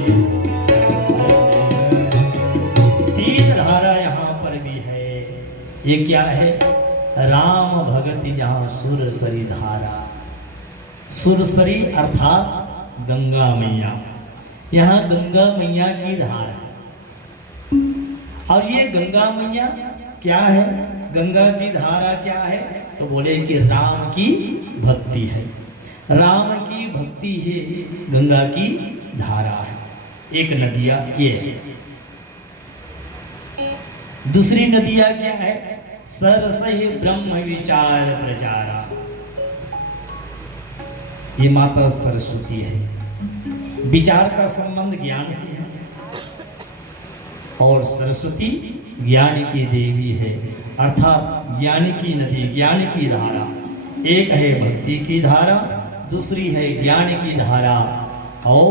तीन धारा यहाँ पर भी है। ये क्या है? राम भगति जहाँ सुर सरी धारा, सुरसरी अर्थात गंगा मैया। यहाँ गंगा मैया की धारा। और ये गंगा मैया क्या है? गंगा की धारा क्या है? तो बोले कि राम की भक्ति है। राम की भक्ति ही गंगा की धारा है। एक नदिया ये है। दूसरी नदिया क्या है? सरसहि ब्रह्म विचार प्रचारा। ये माता सरस्वती है। विचार का संबंध ज्ञान से है और सरस्वती ज्ञान की देवी है, अर्थात ज्ञान की नदी, ज्ञान की धारा। एक है भक्ति की धारा, दूसरी है ज्ञान की धारा और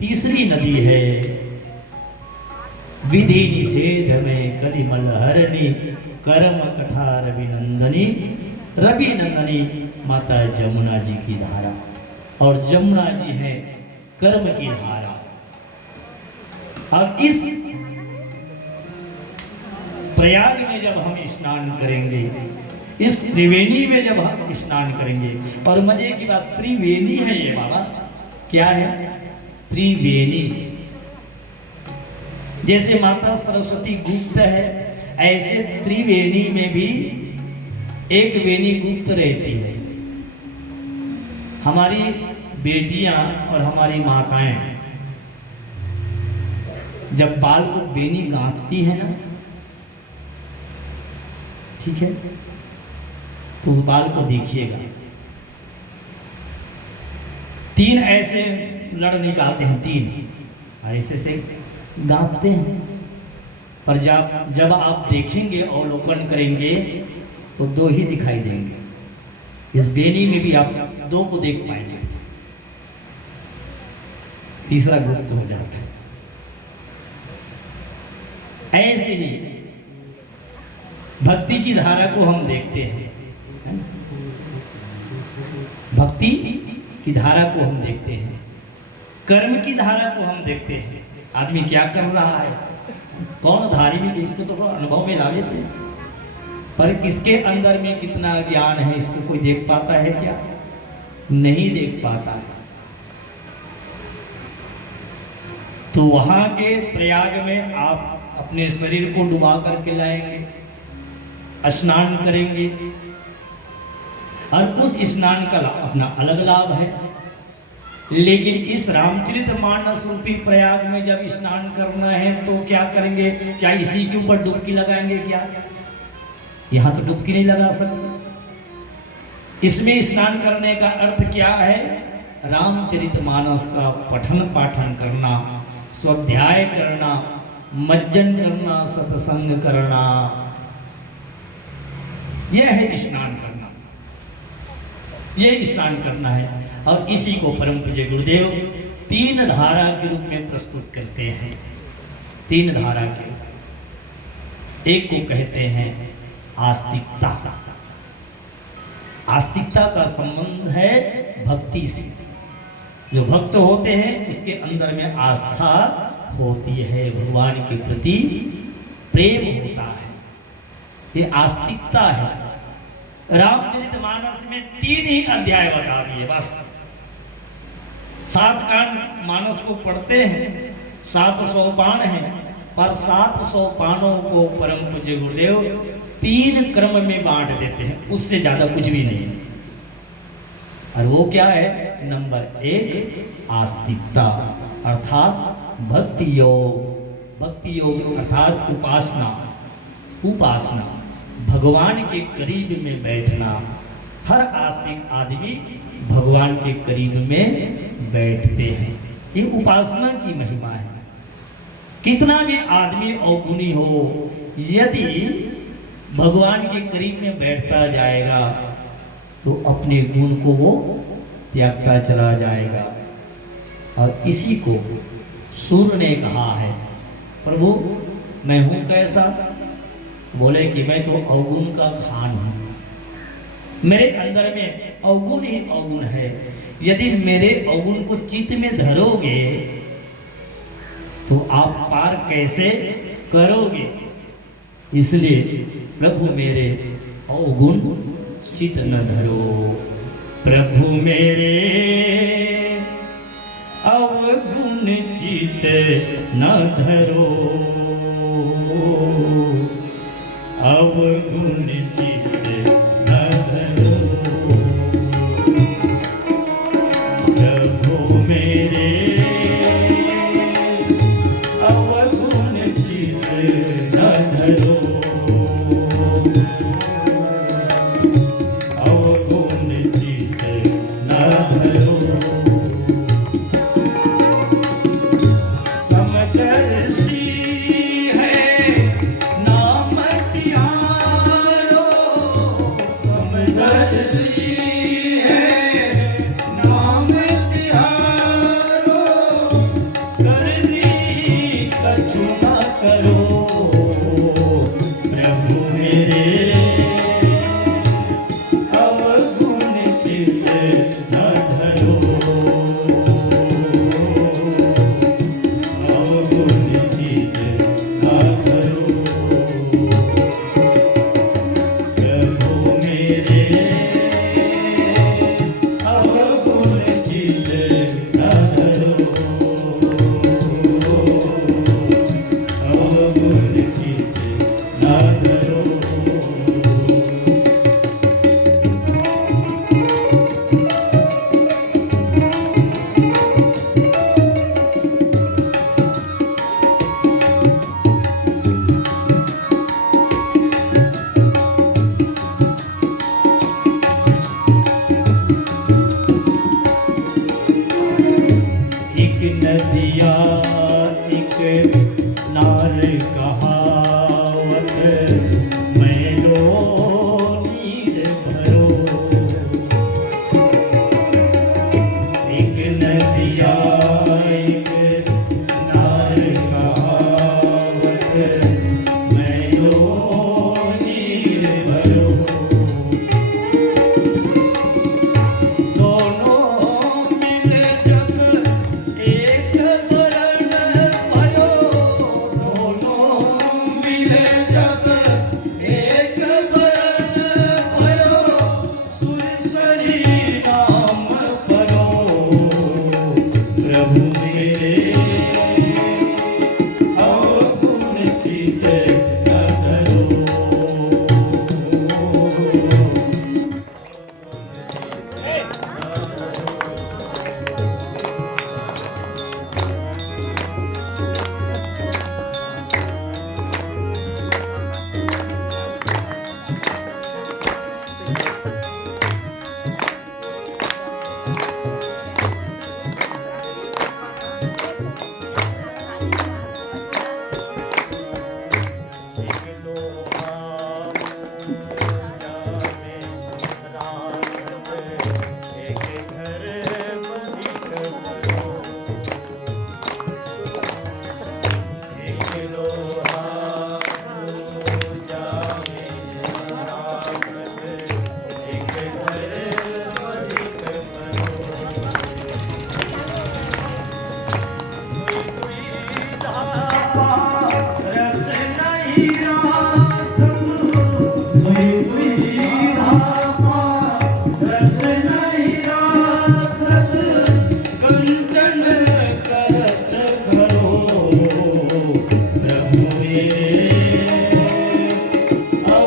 तीसरी नदी है विधि निषेध में कलिमल हरणी, कर्म कथा रवि नंदनी। रवि नंदनी माता जमुना जी की धारा और जमुना जी है कर्म की धारा। और इस प्रयाग में जब हम स्नान करेंगे, इस त्रिवेणी में जब हम स्नान करेंगे, और मजे की बात त्रिवेणी है ये बाबा। क्या है? त्रिवेणी। जैसे माता सरस्वती गुप्त है, ऐसे त्रिवेणी में भी एक वेणी गुप्त रहती है। हमारी बेटियां और हमारी माताएं जब बाल को बेनी गांथती है ना, ठीक है, तो उस बाल को देखिएगा, तीन ऐसे लड़ निकालते हैं, तीन ऐसे से गांथते हैं। पर जब आप देखेंगे, अवलोकन करेंगे तो दो ही दिखाई देंगे। इस बेनी में भी आप दो को देख पाएंगे, तीसरा गुप्त हो जाता है। ऐसे ही भक्ति की धारा को हम देखते हैं, है ना? भक्ति की धारा को हम देखते हैं, कर्म की धारा को हम देखते हैं। आदमी क्या कर रहा है, कौन धार्मिक है, इसको तो अनुभव में ला लेते हैं, पर किसके अंदर में कितना ज्ञान है इसको कोई देख पाता है क्या? नहीं देख पाता है। तो वहां के प्रयाग में आप अपने शरीर को डुबा करके लाएंगे, स्नान करेंगे, और उस स्नान का अपना अलग लाभ है। लेकिन इस रामचरितमानस रूपी प्रयाग में जब स्नान करना है तो क्या करेंगे? क्या इसी के ऊपर डुबकी लगाएंगे क्या? यहां तो डुबकी नहीं लगा सकते। इसमें स्नान करने का अर्थ क्या है? रामचरितमानस का पठन पाठन करना, स्वाध्याय करना, मज्जन करना, सत्संग करना, यह है स्नान करना। यह स्नान करना है। और इसी को परम पूज्य गुरुदेव तीन धारा के रूप में प्रस्तुत करते हैं। तीन धारा के, एक को कहते हैं आस्तिकता। आस्तिकता का संबंध है भक्ति से। जो भक्त होते हैं उसके अंदर में आस्था होती है, भगवान के प्रति प्रेम होता है, ये आस्तिकता है। रामचरितमानस में 3 ही अध्याय बता दिए बस। 7 कांड मानस को पढ़ते हैं, 700 पान हैं, पर 700 पानों को परम पूज्य गुरुदेव 3 क्रम में बांट देते हैं, उससे ज्यादा कुछ भी नहीं है। और वो क्या है? नंबर 1 आस्तिकता अर्थात भक्ति योग। भक्ति योग अर्थात उपासना। उपासना भगवान के करीब में बैठना। हर आस्तिक आदमी भगवान के करीब में बैठते हैं, ये उपासना की महिमा है। कितना भी आदमी अवगुणी हो, यदि भगवान के करीब में बैठता जाएगा तो अपने गुण को वो त्यागता चला जाएगा। और इसी को सूर्य ने कहा है, प्रभु मैं हूं कैसा? बोले कि मैं तो अवगुण का खान हूं, मेरे अंदर में अवगुण ही अवगुण है। यदि मेरे अवगुण को चित्त में धरोगे तो आप पार कैसे करोगे? इसलिए प्रभु मेरे अवगुण चित्त न धरो। प्रभु मेरे अवगुण चित्त न धरो, अवगुण चित्त न धरो। प्रभु मेरे अवगुण चित्त न धरो, अवगुण चित्त न धरो। समदर्शी है नाम त्यारो, समदर्शी है नाम त्यारो। करनी कछु न करो, प्रभु मेरे अवगुण चित्त न धरो, अवगुण चित्त न धरो। प्रभु मेरे कंचन करत करो प्रभु मेरे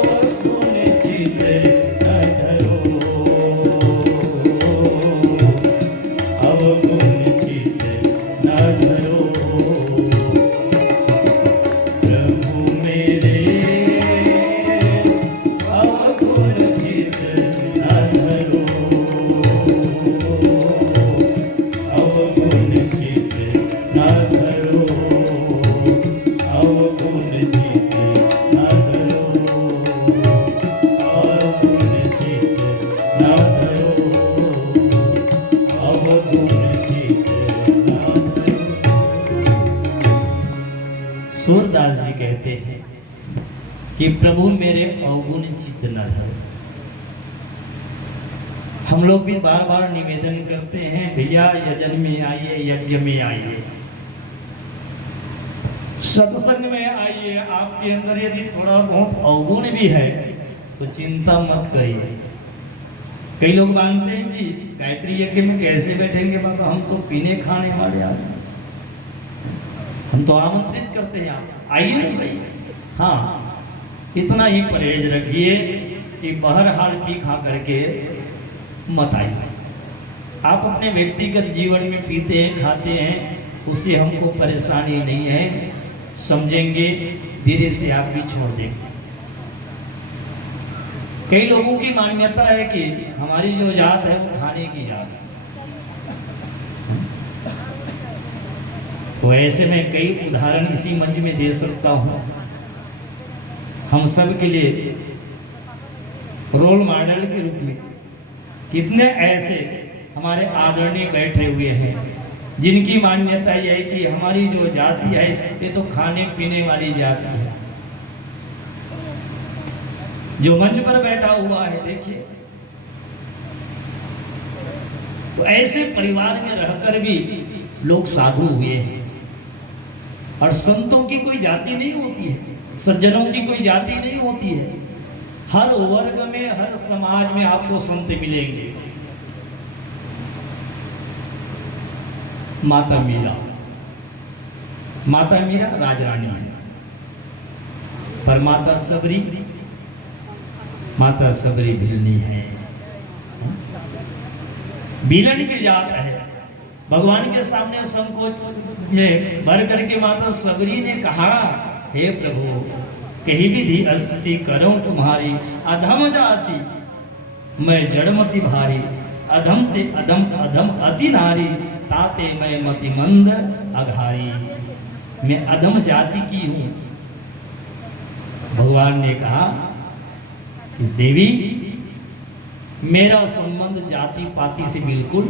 अवगुण चित न धरो अवगुण चित न धरो प्रभु मेरे अवगुण चित न धरो अवगुण चित न धरो अवगुण चित न धरो अवगुण चित न धरो अवगुण चित न धरो। सूरदास जी कहते हैं कि प्रभु मेरे अवगुण चित्त न धरो। हम लोग भी बार बार निवेदन करते हैं, भैया यजन में आइए, यज्ञ में आइए, सत्संग में आइए। आपके अंदर यदि थोड़ा बहुत अवगुण भी है तो चिंता मत करिए। कई लोग मानते हैं कि गायत्री यज्ञ में कैसे बैठेंगे बाबा, हम तो पीने खाने वाले आदमी, हम तो आमंत्रित करते हैं आप आइए ना सही। हाँ, इतना ही परहेज रखिए कि बहरहाल पी खा करके मत आइए। आप अपने व्यक्तिगत जीवन में पीते हैं, खाते हैं, उससे हमको परेशानी नहीं है, समझेंगे, धीरे से आप भी छोड़ देंगे। कई लोगों की मान्यता है कि हमारी जो जात है वो खाने की जात है। तो ऐसे में कई उदाहरण इसी मंच में दे सकता हूँ। हम सब के लिए रोल मॉडल के रूप में कितने ऐसे हमारे आदरणीय बैठे हुए हैं जिनकी मान्यता यह है कि हमारी जो जाति है ये तो खाने पीने वाली जाति है। जो मंच पर बैठा हुआ है देखिए, तो ऐसे परिवार में रहकर भी लोग साधु हुए हैं। और संतों की कोई जाति नहीं होती है, सज्जनों की कोई जाति नहीं होती है। हर वर्ग में, हर समाज में आपको संत मिलेंगे। माता मीरा राजरानी है, पर माता सबरी भिलनी है, बिलन की जात है। भगवान के सामने संकोच में भर करके माता सबरी ने कहा, हे प्रभु, कहीं विधि स्तुति करूं तुम्हारी, अधम जाति मैं जड़मति भारी, अधम ते अधम अधम अति नारी, ताते मैं मति मंद अघारी। मैं अधम जाति की हूं। भगवान ने कहा कि देवी, मेरा संबंध जाति पाति से बिल्कुल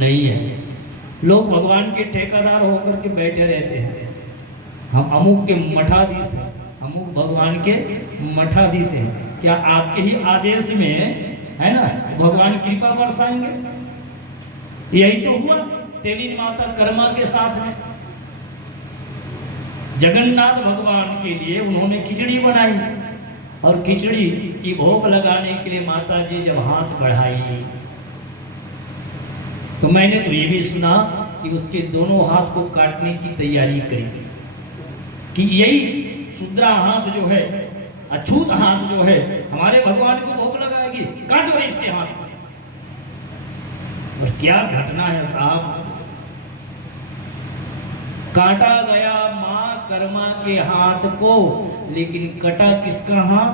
नहीं है। लोग भगवान के ठेकेदार होकर के बैठे रहते हैं। हम अमुक के मठाधीश हैं, अमुक भगवान के मठाधीश हैं। क्या आपके ही आदेश में है ना भगवान कृपा बरसाएंगे? यही तो हुआ तेली माता कर्मा के साथ में। जगन्नाथ भगवान के लिए उन्होंने खिचड़ी बनाई और खिचड़ी की भोग लगाने के लिए माता जी जब हाथ बढ़ाई तो मैंने तो ये भी सुना कि उसके दोनों हाथ को काटने की तैयारी करी कि यही शुद्रा हाथ जो है, अछूत हाथ जो है, हमारे भगवान को भोग लगाएगी, काटो रे इसके हाथ को। और क्या घटना है साहब, काटा गया मां कर्मा के हाथ को, लेकिन कटा किसका हाथ?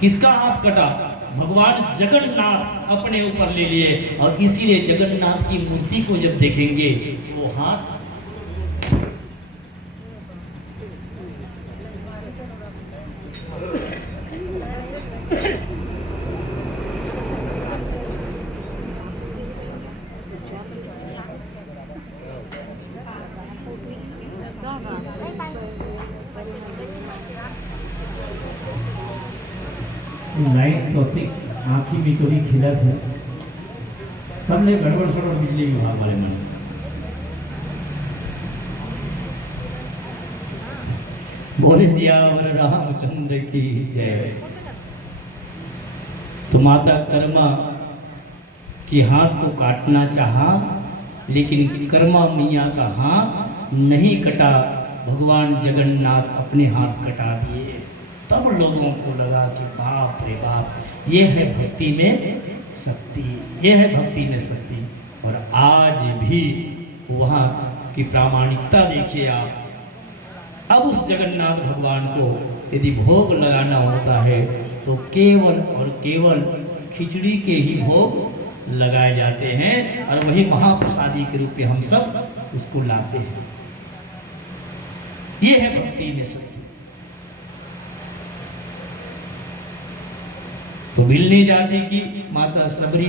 किसका हाथ कटा? भगवान जगन्नाथ अपने ऊपर ले लिए। और इसीलिए जगन्नाथ की मूर्ति को जब देखेंगे वो हाथ नाइट टॉपिक आँखी भी थोड़ी खिलत है। सबने गड़बड़ सड़बड़ बिजली विभाग वाले मन बोले सियावर रामचंद्र की जय। तो माता कर्मा के हाथ को काटना चाहा, लेकिन कर्मा मैया का हाथ नहीं कटा, भगवान जगन्नाथ अपने हाथ कटा दिए। तब लोगों को लगा कि बाप रे बाप, ये है भक्ति में शक्ति, ये है भक्ति में शक्ति। और आज भी वहाँ की प्रामाणिकता देखिए आप। अब उस जगन्नाथ भगवान को यदि भोग लगाना होता है तो केवल और केवल खिचड़ी के ही भोग लगाए जाते हैं, और वही महाप्रसादी के रूप में हम सब उसको लाते हैं। ये है भक्ति में शक्ति। तो भिल्ली जाति की माता सबरी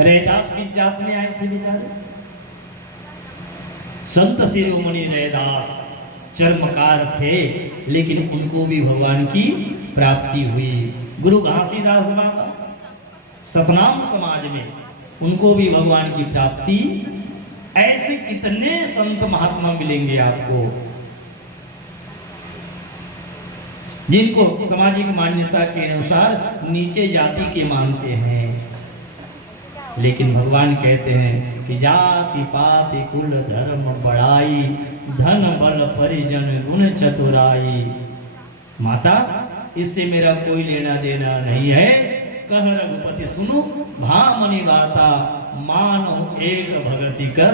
रैदास की जात में आए थे बेचारे। संत शिरोमणि रैदास चर्मकार थे, लेकिन उनको भी भगवान की प्राप्ति हुई। गुरु घासीदास बाबा सतनाम समाज में, उनको भी भगवान की प्राप्ति। ऐसे कितने संत महात्मा मिलेंगे आपको, जिनको सामाजिक मान्यता के अनुसार नीचे जाति के मानते हैं, लेकिन भगवान कहते हैं कि जाति पाति कुल धर्म बड़ाई, धन बल परिजन गुण चतुराई। माता, इससे मेरा कोई लेना देना नहीं है। कह रघुपति सुनो भामनी बाता, मानो एक भगति कर।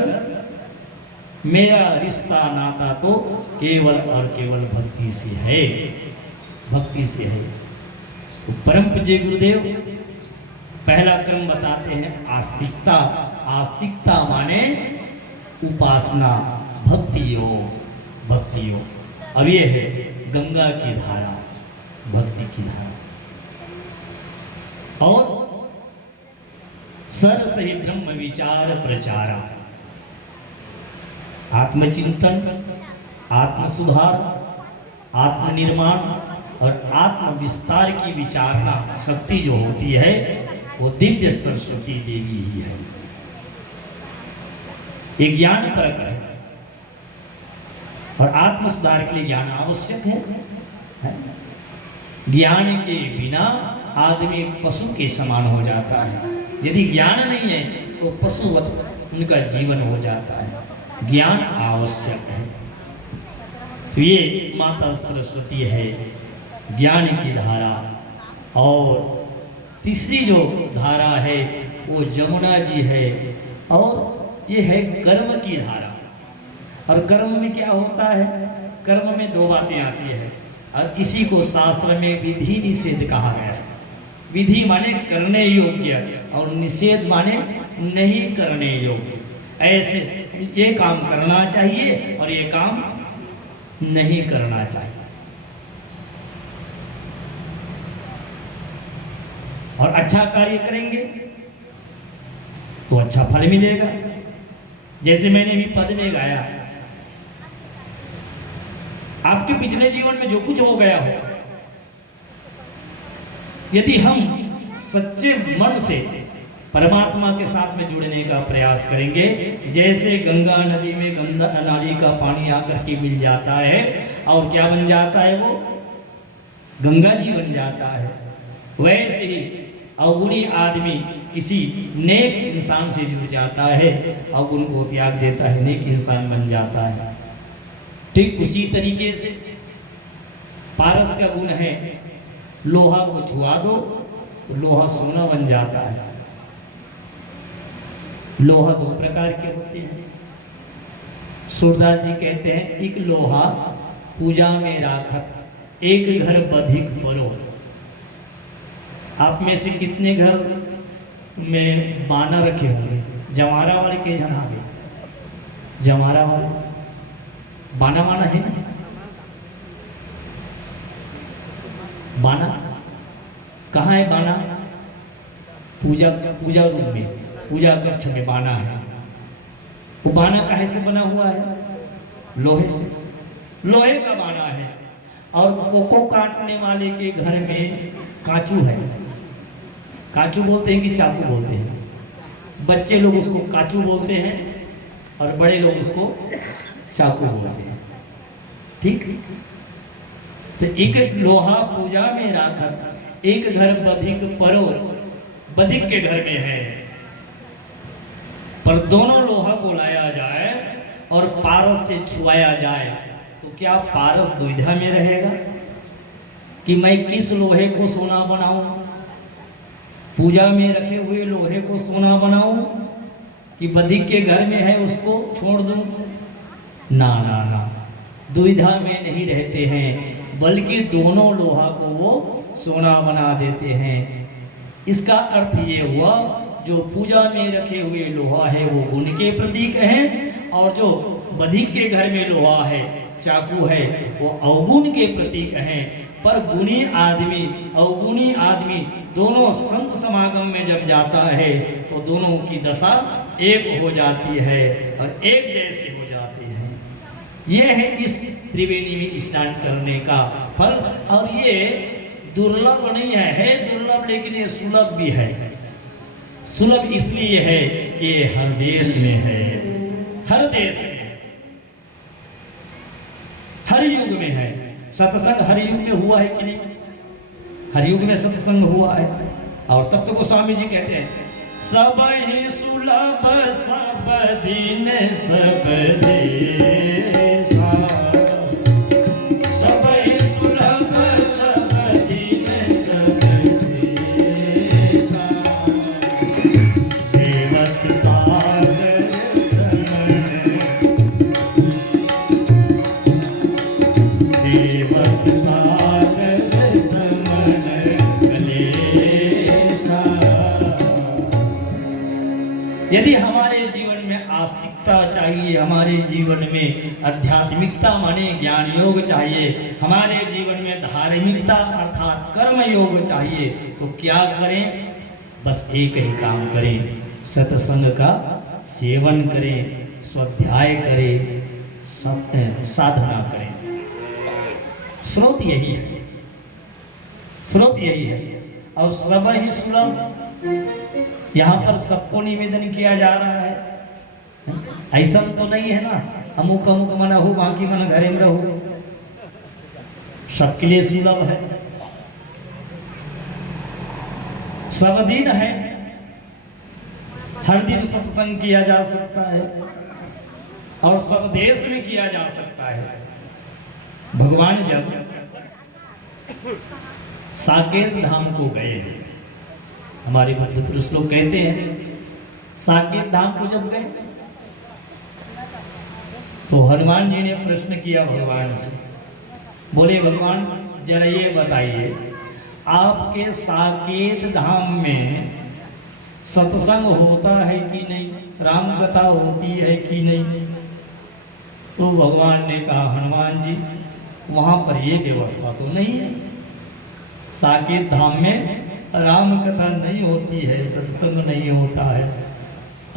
मेरा रिश्ता नाता तो केवल और केवल भक्ति से है, भक्ति से है। तो परम पूज्य गुरुदेव पहला क्रम बताते हैं आस्तिकता। आस्तिकता माने उपासना, भक्ति योग, भक्ति योग। अब ये है गंगा की धारा, भक्ति की धारा। और सरस ही ब्रह्म विचार प्रचारा, आत्मचिंतन, आत्म सुधार, आत्मनिर्माण और आत्म विस्तार की विचारना शक्ति जो होती है वो दिव्य सरस्वती देवी ही है। एक ज्ञान परक है, और आत्म सुधार के लिए ज्ञान आवश्यक है। ज्ञान के बिना आदमी पशु के समान हो जाता है। यदि ज्ञान नहीं है तो पशुवत उनका जीवन हो जाता है। ज्ञान आवश्यक है। तो ये माता सरस्वती है, ज्ञान की धारा। और तीसरी जो धारा है वो जमुना जी है, और ये है कर्म की धारा। और कर्म में क्या होता है? कर्म में दो बातें आती है, और इसी को शास्त्र में विधि निषेध कहा गया है। विधि माने करने योग्य, और निषेध माने नहीं करने योग्य। ऐसे ये काम करना चाहिए और ये काम नहीं करना चाहिए। और अच्छा कार्य करेंगे तो अच्छा फल मिलेगा। जैसे मैंने भी पद में गाया, आपके पिछले जीवन में जो कुछ हो गया हो, यदि हम सच्चे मन से परमात्मा के साथ में जुड़ने का प्रयास करेंगे, जैसे गंगा नदी में गंगा नाली का पानी आकर के मिल जाता है, और क्या बन जाता है? वो गंगा जी बन जाता है। वैसे ही अवगुणी आदमी किसी नेक इंसान से जुड़ जाता है, अवगुण को त्याग देता है, नेक इंसान बन जाता है। ठीक उसी तरीके से पारस का गुण है, लोहा को छुआ दो तो लोहा सोना बन जाता है। लोहा दो प्रकार के होते हैं। सूरदास जी कहते हैं, एक लोहा पूजा में राखत, एक घर बधिक परो। आप में से कितने घर में बाना रखे होंगे? जमारा वाले के जन आ गए? जमारा वाले बाना माना है ना? बाना कहाँ है? बाना पूजा रूम में, पूजा कक्ष में बाना है। वो बाना काहे से बना हुआ है? लोहे से। लोहे का बाना है। और कोको काटने वाले के घर में काचू है। काचू बोलते हैं कि चाकू बोलते हैं? बच्चे लोग उसको काचू बोलते हैं और बड़े लोग उसको चाकू बोलते हैं। ठीक। तो एक लोहा पूजा में राखत, एक घर बधिक परो, बधिक के घर में है, पर दोनों लोहा को लाया जाए और पारस से छुआया जाए तो क्या पारस दुविधा में रहेगा कि मैं किस लोहे को सोना बनाऊं? पूजा में रखे हुए लोहे को सोना बनाऊं कि बधिक के घर में है उसको छोड़ दूं? ना ना ना, दुविधा में नहीं रहते हैं, बल्कि दोनों लोहा को वो सोना बना देते हैं। इसका अर्थ ये हुआ जो पूजा में रखे हुए लोहा है वो गुण के प्रतीक है, और जो बधिक के घर में लोहा है, चाकू है, वो अवगुण के प्रतीक हैं। पर गुणी आदमी अवगुणी आदमी दोनों संत समागम में जब जाता है तो दोनों की दशा एक हो जाती है और एक जैसी हो जाती है। यह है इस त्रिवेणी में स्नान करने का फल। और ये दुर्लभ नहीं है दुर्लभ, लेकिन ये सुलभ भी है। सुलभ इसलिए है कि ये हर देश में है, हर देश में, हर युग में है। सत्संग हर युग में हुआ है कि नहीं? हर युग में सत्संग हुआ है। और तब तो गोस्वामी जी कहते हैं सब ही सुलभ सब दिन सब देशा, सब ही सुलभ सब दिन सब देशा, सेवक सागर सेवक सागर समन कलेशा। यदि हमारे जीवन में आस्तिकता चाहिए, हमारे जीवन में आध्यात्मिकता माने ज्ञान योग चाहिए, हमारे जीवन में धार्मिकता अर्थात कर्म योग चाहिए, तो क्या करें? बस एक ही काम करें, सत्संग का सेवन करें, स्वाध्याय करें, साधना करें। स्रोत यही है, स्रोत यही है। और सब ही सुलभ, यहाँ पर सबको निवेदन किया जा रहा है। ऐसा तो नहीं है ना अमुक अमुक मन हो बाकी मन घरे में रहो, सबके लिए सुलभ है, सब दिन है, हर दिन सत्संग किया जा सकता है और सब देश में किया जा सकता है। भगवान जब साकेत धाम को गए, हमारे बुद्ध पुरुष लोग कहते हैं साकेत धाम को जब गए तो हनुमान जी ने प्रश्न किया भगवान से, बोले भगवान जरा ये बताइए आपके साकेत धाम में सत्संग होता है कि नहीं, राम कथा होती है कि नहीं? तो भगवान ने कहा हनुमान जी वहाँ पर ये व्यवस्था तो नहीं है, साकेत धाम में राम कथा नहीं होती है, सत्संग नहीं होता है।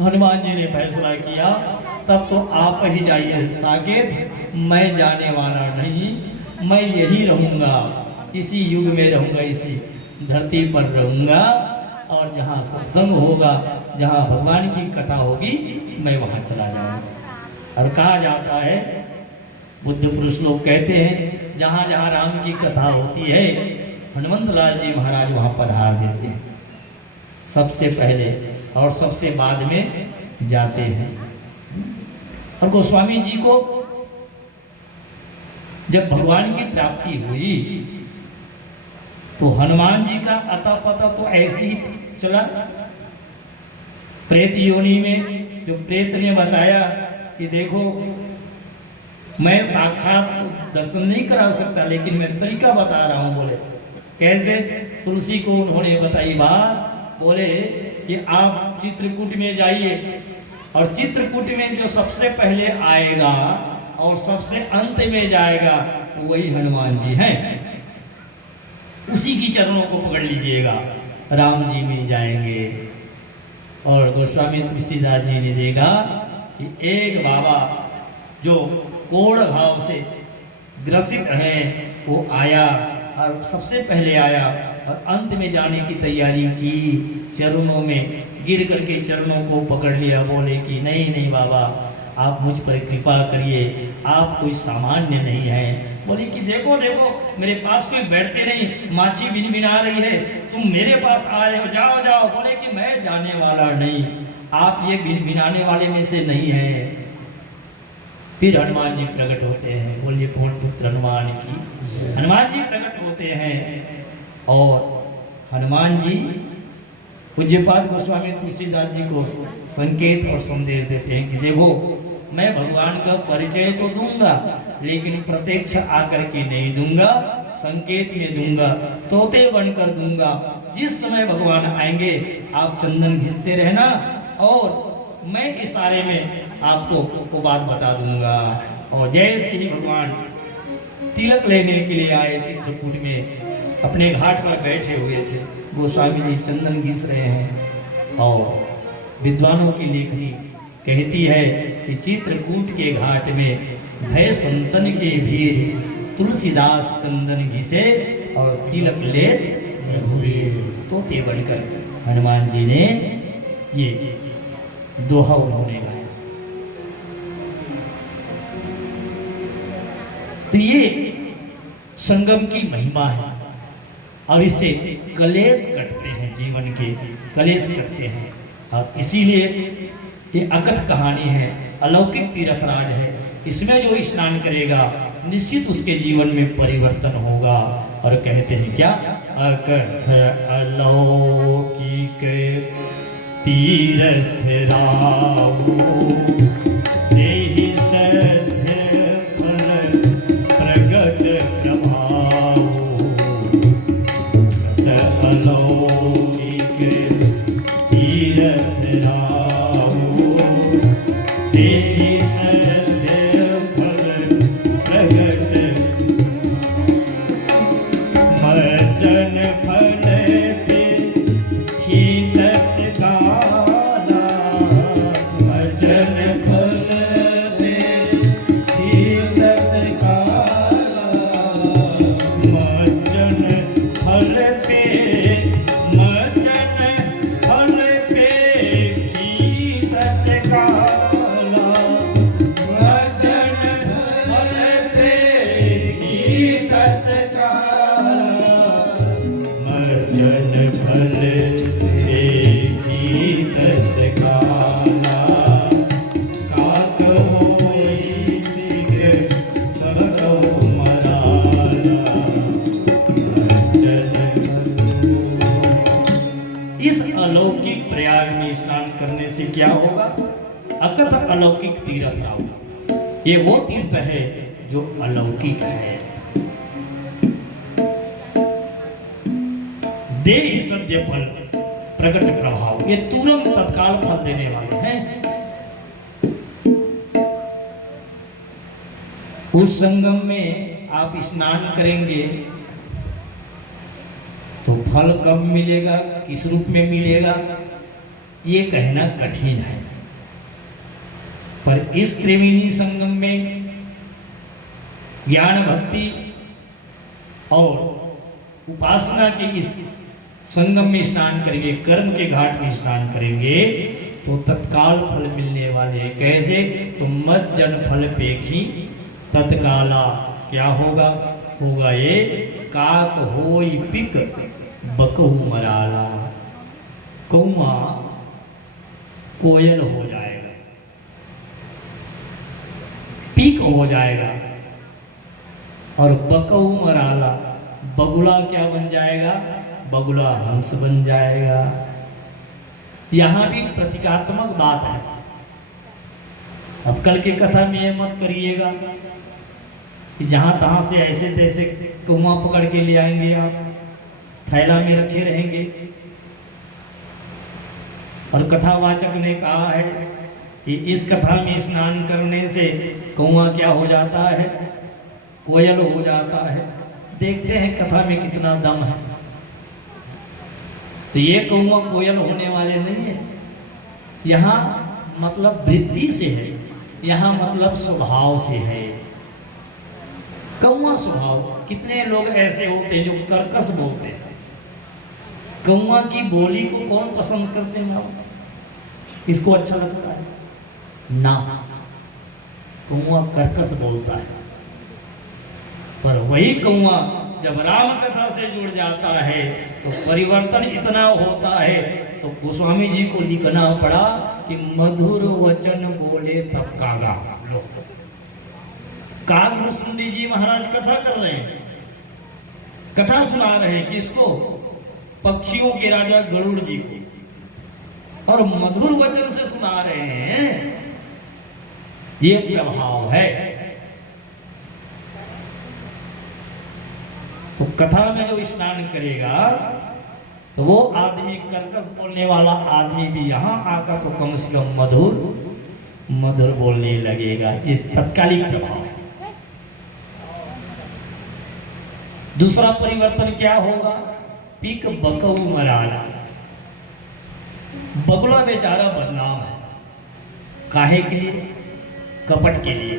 हनुमान जी ने फैसला किया तब तो आप ही जाइए साकेत, मैं जाने वाला नहीं, मैं यही रहूँगा, इसी युग में रहूँगा, इसी धरती पर रहूँगा, और जहाँ सत्संग होगा, जहाँ भगवान की कथा होगी, मैं वहाँ चला जाऊँगा। और कहा जाता है, बुद्ध पुरुष लोग कहते हैं जहाँ जहाँ राम की कथा होती है हनुमंत लाल जी महाराज वहाँ पधार देते हैं, सबसे पहले और सबसे बाद में जाते हैं। और गोस्वामी जी को जब भगवान की प्राप्ति हुई तो हनुमान जी का अता पता तो ऐसे ही चला। प्रेत योनि में जो प्रेत ने बताया कि देखो मैं साक्षात दर्शन नहीं करा सकता, लेकिन मैं तरीका बता रहा हूँ। बोले कैसे? तुलसी को उन्होंने बताई बात, बोले कि आप चित्रकूट में जाइए और चित्रकूट में जो सबसे पहले आएगा और सबसे अंत में जाएगा वही हनुमान जी हैं, उसी की चरणों को पकड़ लीजिएगा, राम जी मिल जाएंगे। और गोस्वामी तुलसीदास जी ने देखा कि एक बाबा जो कोढ़ भाव से ग्रसित हैं, वो आया और सबसे पहले आया और अंत में जाने की तैयारी की, चरणों में गिर करके चरणों को पकड़ लिया, बोले कि नहीं नहीं बाबा, आप मुझ पर कृपा करिए, आप कोई सामान्य नहीं है। बोले कि देखो देखो मेरे पास कोई बैठते नहीं, माछी भिनभिना रही है, तुम मेरे पास आ रहे हो, जाओ जाओ। बोले कि मैं जाने वाला नहीं, आप ये भिनभिनाने वाले में से नहीं है। फिर हनुमान जी प्रकट होते हैं, बोलिए कौन पुत्र हनुमान की। हनुमान जी प्रकट होते हैं और हनुमान जी पूज्यपाद गोस्वामी तुलसीदास जी को संकेत और संदेश देते हैं कि देखो मैं भगवान का परिचय तो दूंगा, लेकिन प्रत्यक्ष आकर के नहीं दूंगा, संकेत में दूंगा, तोते बनकर दूंगा। जिस समय भगवान आएंगे आप चंदन घिसते रहना और मैं इशारे में आपको वो बात बता दूंगा। और जैसे ही भगवान तिलक लेने के लिए आए चित्रकूट में, अपने घाट पर बैठे हुए थे, गोस्वामी जी चंदन घिस रहे हैं और विद्वानों की लेखनी कहती है कि चित्रकूट के घाट में भय संतन के भीर, तुलसीदास चंदन घिसे और तिलक ले रघुवीर। तोते बनकर हनुमान जी ने ये दोहा उन्होंने गाया। तो ये संगम की महिमा है और इससे कलेश कटते हैं, जीवन के कलेश कटते हैं। और इसीलिए ये अकथ कहानी है, अलौकिक तीर्थराज है। इसमें जो स्नान करेगा निश्चित उसके जीवन में परिवर्तन होगा। और कहते हैं क्या, अकथ अलौकिक तीर्थ रावो, देहि सत्य फल प्रगट प्रभावो। अकथ अलौकिक तीर्थ रावो, देहि सत्य फल प्रगट। मर्जन फल पे खीलत गाला, मर्जन फल पे खीलत गाला। मर्जन फल पे, मर्जन फल पे खीलत गाला। मर्जन फल पे खीलत गाला। मर्जन फल पे खीलत गाला। काक होई बिग करो मराला। मर्जन फल। इस अलौकिक प्रयाग में स्नान करने से क्या होगा? अकथ अलौकिक तीर्थ राव, ये वो तीर्थ है जो अलौकिक है। दे सत्य फल प्रकट प्रभाव, ये तुरंत तत्काल फल देने वाले हैं। उस संगम में आप स्नान करेंगे तो फल कब मिलेगा, किस रूप में मिलेगा, ये कहना कठिन है। पर इस त्रिवेणी संगम में ज्ञान भक्ति और उपासना के इस संगम में स्नान करेंगे, कर्म के घाट में स्नान करेंगे तो तत्काल फल मिलने वाले हैं। कैसे? तो मत जन फल पेखी तत्काला। क्या होगा? होगा ये काक होई पिक बकहु मराला। कौआ कोयल हो जाएगा, पीक हो जाएगा, और बकहु मराला बगुला क्या बन जाएगा? बगुला हंस बन जाएगा। यहां भी प्रतीकात्मक बात है। अब कल की कथा में ये मत करिएगा कि जहां तहां से ऐसे तैसे कौआ पकड़ के ले आएंगे, आप थैला में रखे रहेंगे। और कथावाचक ने कहा है कि इस कथा में स्नान करने से कौआ क्या हो जाता है? कोयल हो जाता है। देखते हैं कथा में कितना दम है। तो ये कौआ कोयल होने वाले नहीं है। यहाँ मतलब वृत्ति से है, यहाँ मतलब स्वभाव से है। कौआ स्वभाव कितने लोग ऐसे होते हैं जो कर्कश बोलते हैं। कौआ की बोली को कौन पसंद करते हैं ना? इसको अच्छा लगता है ना? कौआ कर्कश बोलता है। पर वही कौआ जब राम कथा से जुड़ जाता है तो परिवर्तन इतना होता है। तो गोस्वामी जी को लिखना पड़ा कि मधुर वचन बोले तब कागा। लो, काग नृसिंह जी महाराज कथा कर रहे हैं, कथा सुना रहे हैं किसको? पक्षियों के राजा गरुड़ जी को, और मधुर वचन से सुना रहे हैं। ये प्रभाव है। तो कथा में जो स्नान करेगा तो वो आदमी, कर्कश बोलने वाला आदमी भी यहां आकर तो कम से कम मधुर मधुर बोलने लगेगा। ये तत्कालिक प्रभाव है। दूसरा परिवर्तन क्या होगा? पीक बकऊ मराला। बगुला बेचारा बदनाम है। काहे के लिए? कपट के लिए,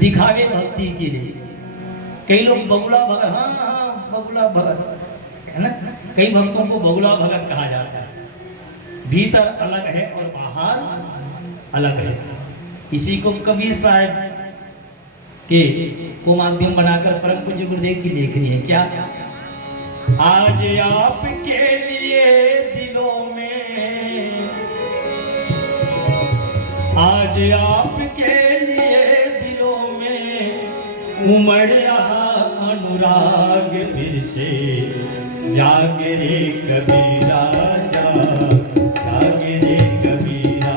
दिखावे भक्ति के लिए। कई लोग बगुला भगत, हाँ हाँ बगुला भगत है ना। कई भक्तों को बगुला भगत कहा जाता है। भीतर अलग है और बाहर अलग है। इसी को कबीर साहब के को माध्यम बनाकर परम पूज्य गुरुदेव की लेखनी है क्या? आज आपके लिए दिलों में, आज आपके लिए दिलों में उमड़ रहा अनुराग फिर से। जाग रे कबीरा जाग रे कबीरा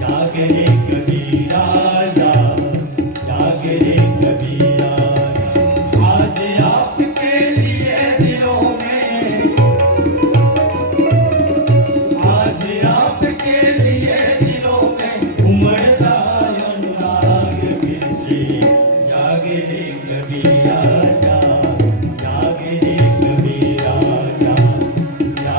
जाग रे कबीरा जाग रे कबीरा। आज आपके लिए दिलों में, आज आपके लिए दिलों में उमड़ता अनुराग फिर से। जाग रे कबीरा जाग रे कबीरा जाग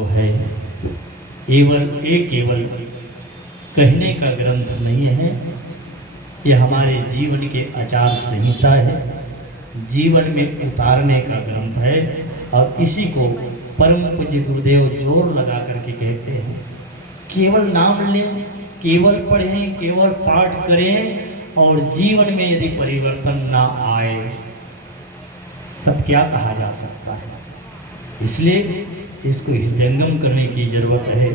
जो है केवल कहने का ग्रंथ नहीं है, ये हमारे जीवन के आचार संहिता है, जीवन में उतारने का ग्रंथ है। और इसी को परम पूज्य गुरुदेव जोर लगा करके कहते हैं, केवल नाम लें, केवल पढ़ें, केवल पाठ करें और जीवन में यदि परिवर्तन ना आए तब क्या कहा जा सकता है। इसलिए इसको हृदयंगम करने की जरूरत है,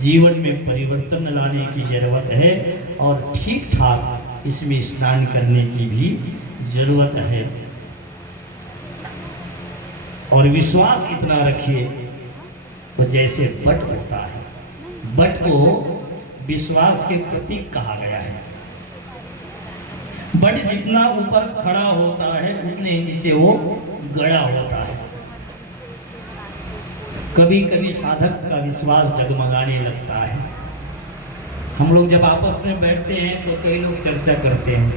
जीवन में परिवर्तन लाने की जरूरत है और ठीक ठाक इसमें स्नान करने की भी जरूरत है। और विश्वास इतना रखिए तो जैसे बट होता है, बट को विश्वास के प्रतीक कहा गया है। बट जितना ऊपर खड़ा होता है उतने नीचे वो गड़ा होता है। कभी कभी साधक का विश्वास डगमगाने लगता है। हम लोग जब आपस में बैठते हैं तो कई लोग चर्चा करते हैं,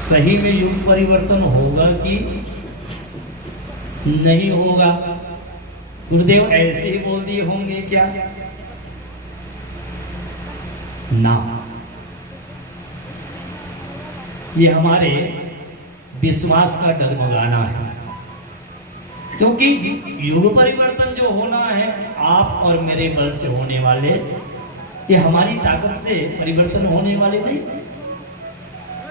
सही में युग परिवर्तन होगा कि नहीं होगा। गुरुदेव ऐसे ही बोल दिए होंगे क्या? ना, ये हमारे विश्वास का डगमगाना है, क्योंकि युग परिवर्तन जो होना है आप और मेरे बल से होने वाले, ये हमारी ताकत से परिवर्तन होने वाले नहीं,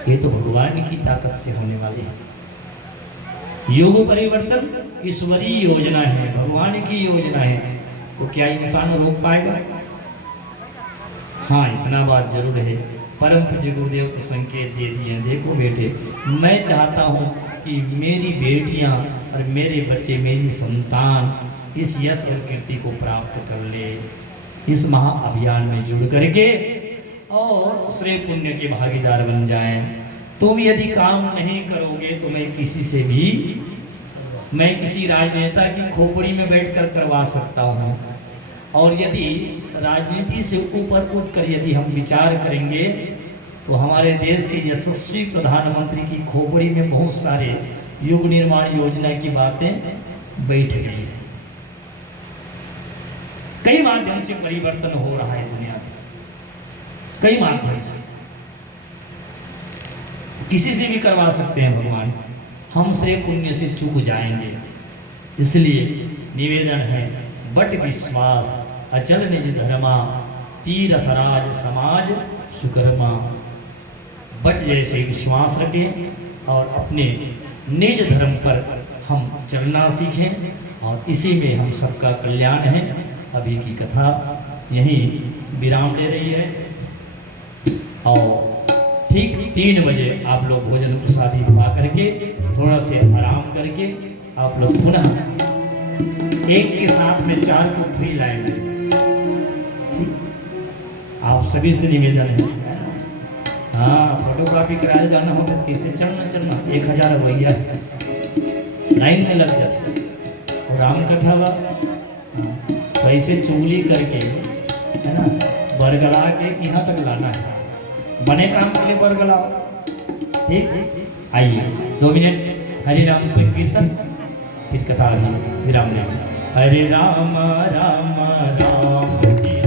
ये तो भगवान की ताकत से होने वाले हैं। युग परिवर्तन ईश्वरीय योजना है, भगवान की योजना है, तो क्या इंसान रोक पाएगा? हाँ, इतना बात जरूर है, परम पूज्य गुरुदेव तो संकेत दे दिए। देखो बेटे, मैं चाहता हूँ कि मेरी बेटियाँ और मेरे बच्चे, मेरी संतान इस यश और कीर्ति को प्राप्त कर ले, इस महाअभियान में जुड़ करके और श्रेय पुण्य के भागीदार बन जाएं। तुम यदि काम नहीं करोगे तो मैं किसी राजनेता की खोपड़ी में बैठकर करवा सकता हूँ। और यदि राजनीति से ऊपर उठकर यदि हम विचार करेंगे तो हमारे देश के यशस्वी प्रधानमंत्री की खोपड़ी में बहुत सारे युग निर्माण योजना की बातें बैठ गई है। कई माध्यम से परिवर्तन हो रहा है दुनिया में, कई माध्यम से, किसी से भी करवा सकते हैं भगवान, हम श्रेय पुण्य से चूक जाएंगे। इसलिए निवेदन है, बट विश्वास अचल निज धर्मा, तीर्थराज समाज सुकर्मा। बट जैसे विश्वास रखें और अपने निज धर्म पर हम चलना सीखें और इसी में हम सबका कल्याण है। अभी की कथा यहीं विराम ले रही है और ठीक 3 बजे आप लोग भोजन प्रसादी पा करके थोड़ा से आराम करके आप लोग पुनः एक के साथ में 4 को फ्री लाएंगे। आप सभी से निवेदन है, हाँ, फोटोग्राफी कराया जाना हो तो कैसे चलना 1000 रुपया लाइन में लग जाते और राम कथा वा वैसे चुगली करके, है ना, बरगला के यहाँ तक लाना है, बने काम के लिए बरगलाओ। ठीक, आइए 2 मिनट हरे राम संकीर्तन, फिर कथा भी विराम लेंगे। हरे राम राम राम सीता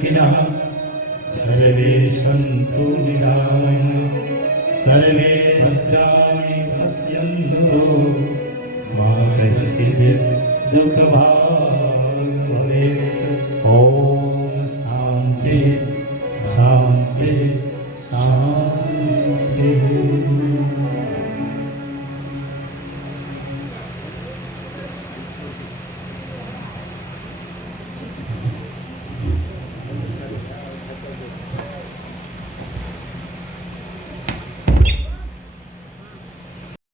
सुखिनः सर्वे सन्तु निरामयाः सर्वे भद्राणि पश्यन्तु मा कश्चित् दुःखभाग्